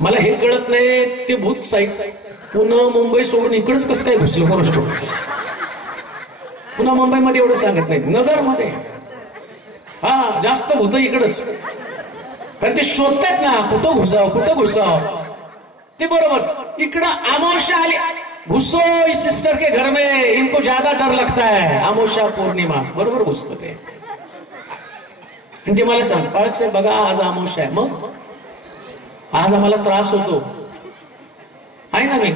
मला हे कळत नाही, ते भूत साईट पुन्हा मुंबई सोडून इकडेच कसं काय घुसलं कोणाष्ट. पुन्हा मुंबईमध्ये एवढं सांगत नाही, नगरमध्ये हा जास्त भूत इकडच. कारण ते शोधतात ना, कुठं घुसाव. ते बरोबर इकडं अमावस्या आली, घुसो इस सिस्टर के घर में, इनको ज्यादा डर लगता है. अमावस्या पौर्णिमा बरोबर घुसतं ते. आणि ते मला सांगताच, बघा आज अमावस्या आहे, मग आज आम्हाला त्रास होतो आहे ना. मी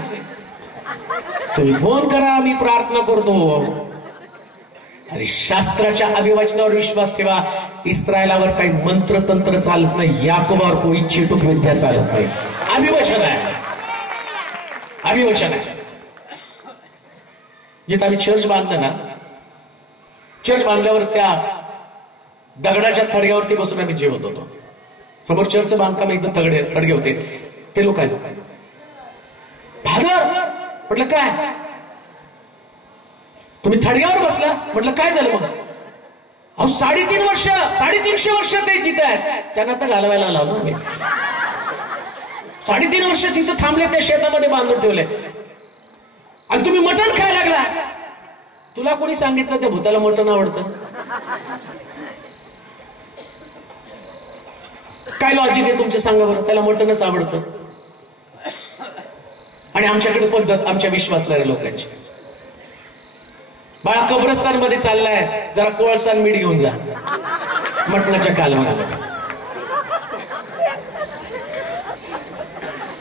तुम्ही फोन करा, मी प्रार्थना करतो. आणि शास्त्राच्या अभिवचनावर विश्वास ठेवा. इस्रायलावर काही मंत्र तंत्र चालत नाही, याकोबावर कोणी चिटूक विद्या चालत नाही. अभिवचन आहे, अभिवचन आहे. जिथं आम्ही चर्च बांधलं ना, चर्च बांधल्यावर त्या दगडाच्या थडग्यावरती बसून आम्ही जेवत होतो. समोर चर्चचं बांधकाम एकदम थडगे होते. ते लोक आहेत, फादर म्हटलं काय तुम्ही थडग्यावर बसला? म्हटलं काय झालं? मग अहो 350 वर्ष ते तिथे आहेत, त्यांना तर घालवायला लावलं आम्ही. 3.5 वर्ष तिथं थांबले, त्या शेतामध्ये बांधून ठेवले, आणि तुम्ही मटण खायला लागला. तुला कोणी सांगितलं त्या भूताला मटण आवडतं? काय लॉजिक आहे तुमचं, सांगा बरं. त्याला मटणच आवडतं. आणि आमच्याकडे पद्धत, आमच्या विश्वासणाऱ्या लोकांची, बाळा कब्रस्तान मध्ये चाललाय, जरा कोळसा मीठ घेऊन जा, मटणाच्या कालवणाला.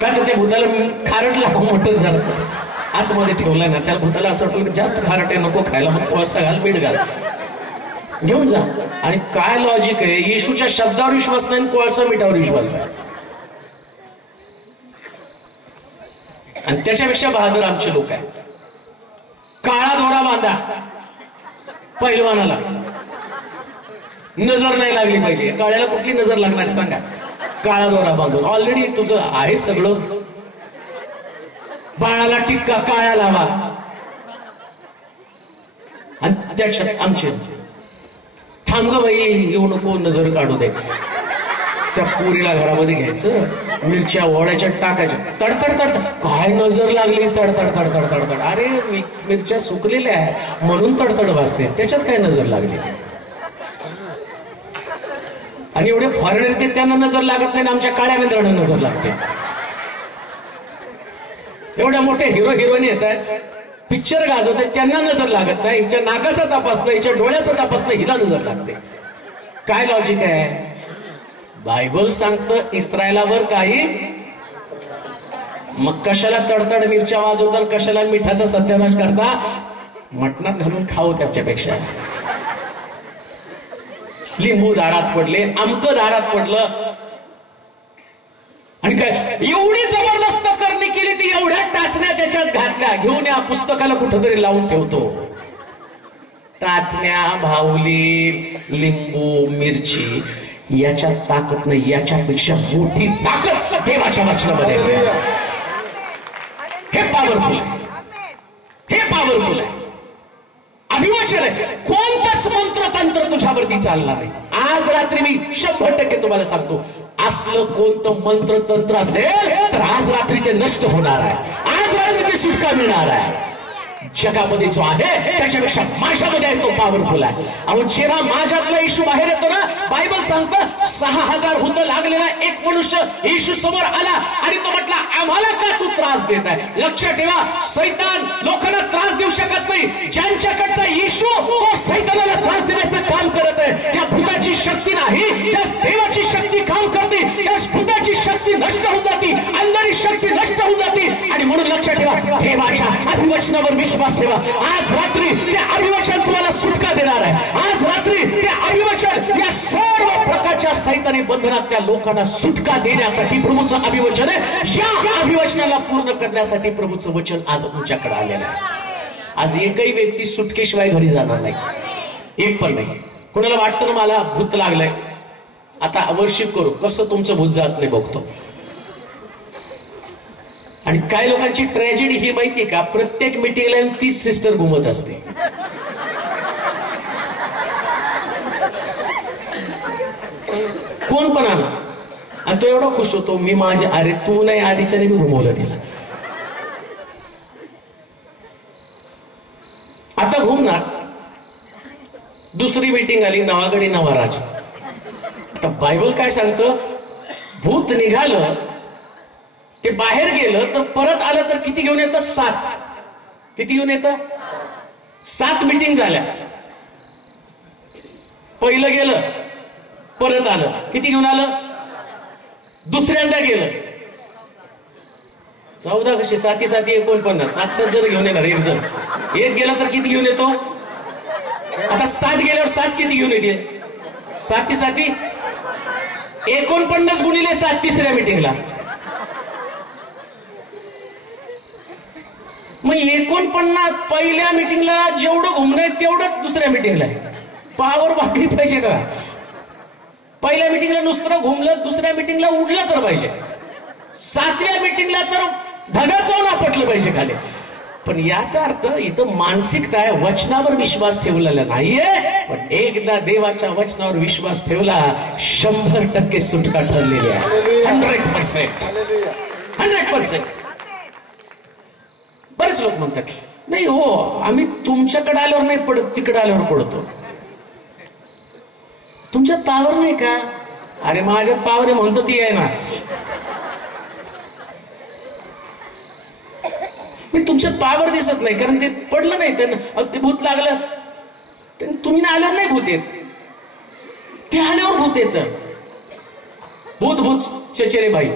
का तर त्या भूताला खारटला मोठं झालं आतमध्ये ठेवलंय ना, त्या भूताला असं वाटलं जास्त खारट आहे नको खायला, मग कोळसा घाल मीठ घाल घेऊन जा. आणि काय लॉजिक आहे, येशूच्या शब्दावर विश्वास नाही कोळसा मिठावर विश्वास आहे. आणि त्याच्यापेक्षा बहादूर आमचे लोक आहे. काळा दोरा बांधा पहिलवानाला, नजर नाही लागली पाहिजे. काळ्याला कुठली नजर लागणार सांगा? काळा दोरा बांधून ऑलरेडी तुझं आहे सगळं. बाळाला टिक्का काळा लावा. आणि त्याच्यात आमचे थांब ग बाई येऊ नको नजर काढू दे. त्या पोरीला घरामध्ये घ्यायचं, मिरच्या ओढायच्या टाकायच्या, तडतड तडतड. काय नजर लागली? तडतड तडतड तडतड. अरे मिरच्या सुकलेल्या आहे म्हणून तडतड वाजते, त्याच्यात काय नजर लागली? आणि एवढे फॉरेनर ते त्यांना नजर लागत नाही, आमच्या काळ्या मित्रांना नजर लागते. एवढ्या मोठे हिरो हिरोईन येत आहेत, पिक्चर गाजवत आहेत, त्यांना नजर लागत नाही. हिच्या नाकाचा तपास नाही, हिच्या डोळ्याचा तपास नाही, हिला नजर लागते. काय लॉजिक आहे? बायबल सांगतं इस्रायलावर काही, मग कशाला तडतड मिरच्या वाजवतात, कशाला मिठाचा सत्यानाश करता? मटणात घालून खाऊ त्याच्यापेक्षा. लिंबू दारात पडले, आमकं दारात पडलं, आणि काय एवढी जबरदस्त करणी केली ती, एवढ्या टाचण्या त्याच्यात घातल्या. घेऊन या पुस्तकाला कुठंतरी लावून ठेवतो. टाचण्या, भावली, लिंबू, मिरची, याच्या ताकद नाही, याच्यापेक्षा मोठी ताकद देवाच्या वचनामध्ये आहे. हे पॉवरफुल आहे, हे पॉवरफुल आहे, अभिवचन आहे. कोणताच मंत्र तंत्र तुझ्यावरती चालणार नाही. आज रात्री मी 100% तुम्हाला सांगतो, असलं कोणतं मंत्र तंत्र असेल तर आज रात्री ते नष्ट होणार आहे. आज रात्री ते सुटका मिळणार आहे. जगामध्ये जो आहे त्याच्यापेक्षा माझ्यामध्ये आहे तो पॉवरफुल आहे. अहो जेव्हा माझ्यातला येशू बाहेर येतो ना, बायबल सांगतं 6000 भूत लागलेला एक मनुष्य येशू समोर आला आणि तो म्हटला, आम्हाला का तू त्रास देत आहे? लक्षात ठेवा, सैतान लोकांना त्रास देऊ शकत नाही. ज्यांच्याकडचा येशू तो सैतानाला त्रास देण्याचं काम करत आहे. या भूताची शक्ती नाही, त्यास देवाची शक्ती काम करते. त्यास भूताची शक्ती नष्ट होऊन जाते, अंधारी शक्ती नष्ट होऊन जाते. आणि म्हणून लक्षात ठेवा, देवाच्या अभिवचनावर विश्वास ठेवा. आज रात्री ते अभिवचन तुम्हाला सुटका देणार आहे. आज रात्री ते अभिवचन या सर्व प्रकारच्या सैतानी बंधनात त्या लोकांना सुटका देण्यासाठी प्रभूचं अभिवचन आहे. या अभिवचनाला पूर्ण करण्यासाठी प्रभूचं वचन आज तुमच्याकडे आलेलं आहे. आज एकही व्यक्ती सुटकेशिवाय घरी जाणार नाही, एक पण नाही. कोणाला वाटतं ना मला भूत लागलंय, आता वर्शिप करू, कसं तुमचं भूत जात नाही बघतो. आणि काही लोकांची ट्रॅजेडी ही माहितीये का, प्रत्येक मिटिंगला 30 सिस्टर घुमत असते. कोण पण आला आणि तो एवढा खुश होतो, मी माझ्या, अरे तू नाही आधीच्याने मी घुमवलं तिला, आता घुमणार. दुसरी मीटिंग आली, नवागडी नवा राज. आता बायबल काय सांगतं, भूत निघालं ते बाहेर गेलं तर परत आलं तर किती घेऊन येतं? 7. किती घेऊन येतं? 7 मीटिंग झाल्या. पहिलं गेलं परत आलं, किती घेऊन आलं? दुसऱ्यांदा गेलं 14 कशी 7 7 49, 7 जण घेऊन येणार. एक जण एक गेला तर किती घेऊन येतो? आता 7 गेल्यावर 7 किती घेऊन येते? 7 7 49 गुणिले 7 तिसऱ्या मीटिंगला. मग 49 पहिल्या मीटिंगला जेवढं घुमणं आहे तेवढंच दुसऱ्या मीटिंगला आहे. पावर वाढली पाहिजे का? पहिल्या मीटिंगला नुसतं घुमलं, दुसऱ्या मीटिंगला उडलं तर पाहिजे, 7व्या मीटिंगला तर ढगात जाऊन आपटलं पाहिजे खाली. पण याचा अर्थ इथं मानसिकता आहे, वचनावर विश्वास ठेवलेला नाहीये. पण एकदा देवाच्या वचनावर विश्वास ठेवला, 100% सुटका ठरलेली आहे. 100%. 100%. बरेच लोक म्हणतात नाही हो, आम्ही तुमच्याकडे आल्यावर नाही पडत, तिकडे आल्यावर पडतो. तुमच्यात पावर नाही का? अरे माझ्यात पावर आहे म्हणतो ती आहे ना. मी तुमच्यात पावर दिसत नाही कारण ते पडलं नाही, त्यांना ते भूत लागलं. तुम्ही ना आल्यावर नाही भूत येत, ते आल्यावर भूत येत. भूत भूत चचेरे भाई,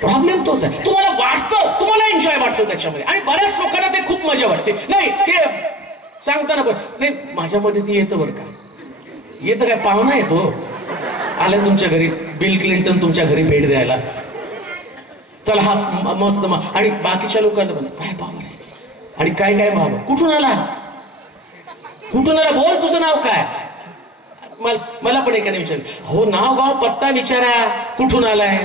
प्रॉब्लेम तोच आहे. तुम्हाला वाटतं, तुम्हाला एन्जॉय वाटतो त्याच्यामध्ये, आणि बऱ्याच लोकांना ते खूप मजा वाटते. नाही ते सांगताना पण नाही, माझ्यामध्ये ती येतं बरं का. येतं काय, पाहुणा येतो आल्या तुमच्या घरी, बिल क्लिंटन तुमच्या घरी भेट द्यायला, चला हा मस्त. आणि बाकीच्या लोकांना पण काय पाहुणा आहे, आणि काय काय बाबा, कुठून आला, कुठून आला, बोल तुझं नाव काय. मला पण एकाने विचारलं, हो नाव गाव पत्ता विचारा, कुठून आलाय.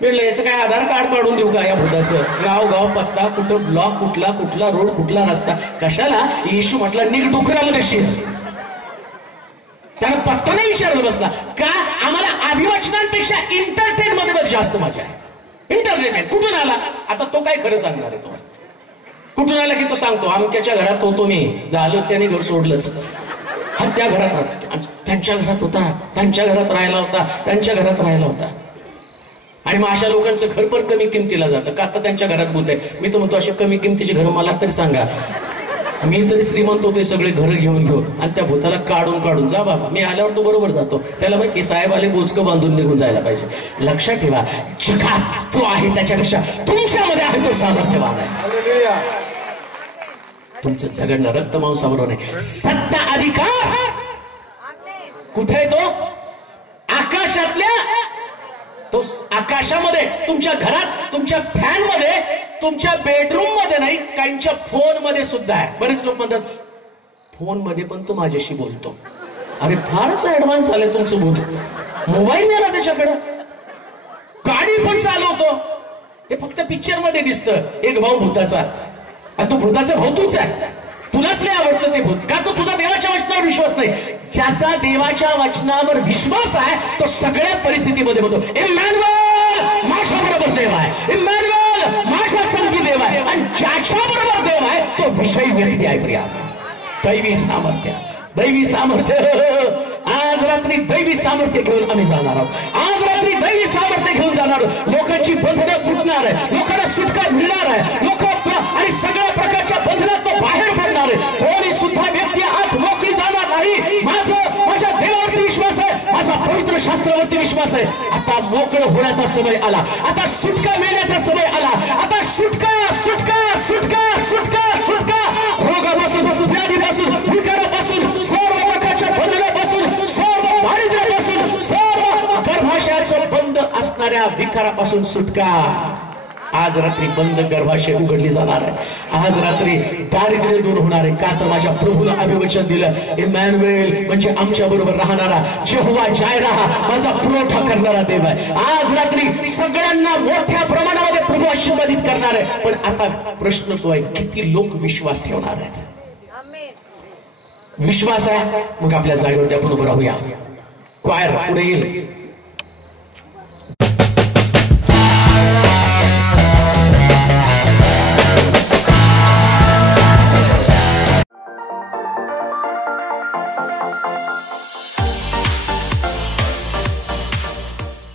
म्हटलं याचं काय आधार कार्ड काढून देऊ का या भूताचं, नाव गाव पत्ता, कुठं ब्लॉक कुठला, कुठला रोड, कुठला रस्ता, कशाला. येशू म्हटला निघ डुकरामध्ये शिर. त्यानं पत्ता नाही विचारलं बसला का. आम्हाला अभिवाचनांपेक्षा एंटरटेनमेंटमध्ये जास्त मजा आहे. एंटरटेनमेंट कुठून आला, आता तो काय खरं सांगणार आहे तुम्हाला. कुठून आला की तो सांगतो आमच्याच्या घरात होतो मी, झालं त्याने घर सोडलंच. हा त्या घरात राहतो, त्यांच्या घरात होता, त्यांच्या घरात राहायला होता, त्यांच्या घरात राहायला होता. आणि मग अशा लोकांचं घर पण कमी किमतीला जातं का, आता त्यांच्या घरात भूत आहे. मी तर म्हणतो अशा कमी किमतीची घरं मला तरी सांगा, मी तरी श्रीमंत होते सगळे घरं घेऊन आणि त्या भूताला काढून जा बाबा. मी आल्यावर तो बरोबर जातो, त्याला माहिती साहेब आले बोचकं बांधून निघून जायला पाहिजे. लक्षात ठेवा, जगात तो आहे त्याच्यापेक्षा तुमच्यामध्ये आहे तो सामर्थ्यवान आहे. तुमचं जगणं रक्त मांसाबरोबर नाही, सत्ता अधिकार कुठे आहे तो, आकाशातल्या, तो आकाशामध्ये, तुमच्या घरात, तुमच्या फॅन मध्ये, तुमच्या बेडरूम मध्ये नाही, काहींच्या फोन मध्ये सुद्धा आहे. बरेच लोक म्हणतात फोन मध्ये पण तो माझ्याशी बोलतो. अरे फारच ऍडव्हान्स आलंय तुमचं भूत. मोबाईल नेला त्याच्याकडं, गाडी पण चालवतो. ते फक्त पिक्चर मध्ये दिसतं एक भाऊ भूताचा, आणि तो भूताचा भाऊ तूच आहे. तुलाच नाही आवडतं ते भूत का, तो तुझा देवाच्या वचनावर विश्वास नाही. ज्याचा देवाच्या वचनावर विश्वास आहे तो सगळ्या परिस्थितीमध्ये बोलतो इम्मॅन्युअल माझ्या बरोबर देव आहे, इम्मॅन्युअल माझ्या संगती देव आहे. आणि ज्याच्या बरोबर देव आहे तो विषयी व्यक्ती आहे. प्रिया, दैवी सामर्थ्य, दैवी सामर्थ्य. आज रात्री दैवी सामर्थ्य घेऊन आम्ही जाणार आहोत. आज रात्री दैवी सामर्थ्य घेऊन जाणार आहोत. लोकांची बंधनं तुटणार आहे, लोकांना सुटका मिळणार आहे, लोक आणि सगळ्या प्रकारच्या बंधनात तो बाहेर पडणार आहे. कोणी सुद्धा व्यक्ती आज मोकळी जाणार नाही. माझ्या देवावरती विश्वास आहे, माझा पवित्र शास्त्रावरती विश्वास आहे. आता मोकळं होण्याचा समय आला, आता सुटका मिळण्याचा समय आला. आता सुटका सुटका सुटका सुटका सुटका, रोगापासून, व्याधीपासून, विकारापासून, सर्व प्रकारच्या बंधनापासून, सर्व दारिद्र्यापासून, सर्व गर्भाशयाचं बंद असणाऱ्या विकारापासून सुटका. आज रात्री बंद गर्भाशय उघडली जाणार आहे. आज रात्री दारिद्र्य दूर होणार आहे. का तर माझ्या प्रभूला अभिवचन दिलं, इम्मॅन्युएल म्हणजे आमच्या बरोबर राहणारा, जेहोवा जायरा माझा पुरवठा करणारा देव आहे. आज रात्री सगळ्यांना मोठ्या प्रमाणामध्ये प्रभू आशीर्वादित करणार आहे. पण आता प्रश्न तो आहे, किती लोक विश्वास ठेवणार आहेत. विश्वास आहे मग आपल्या जागेवरती आपण उभं राहूया. क्वायर पुढे येईल.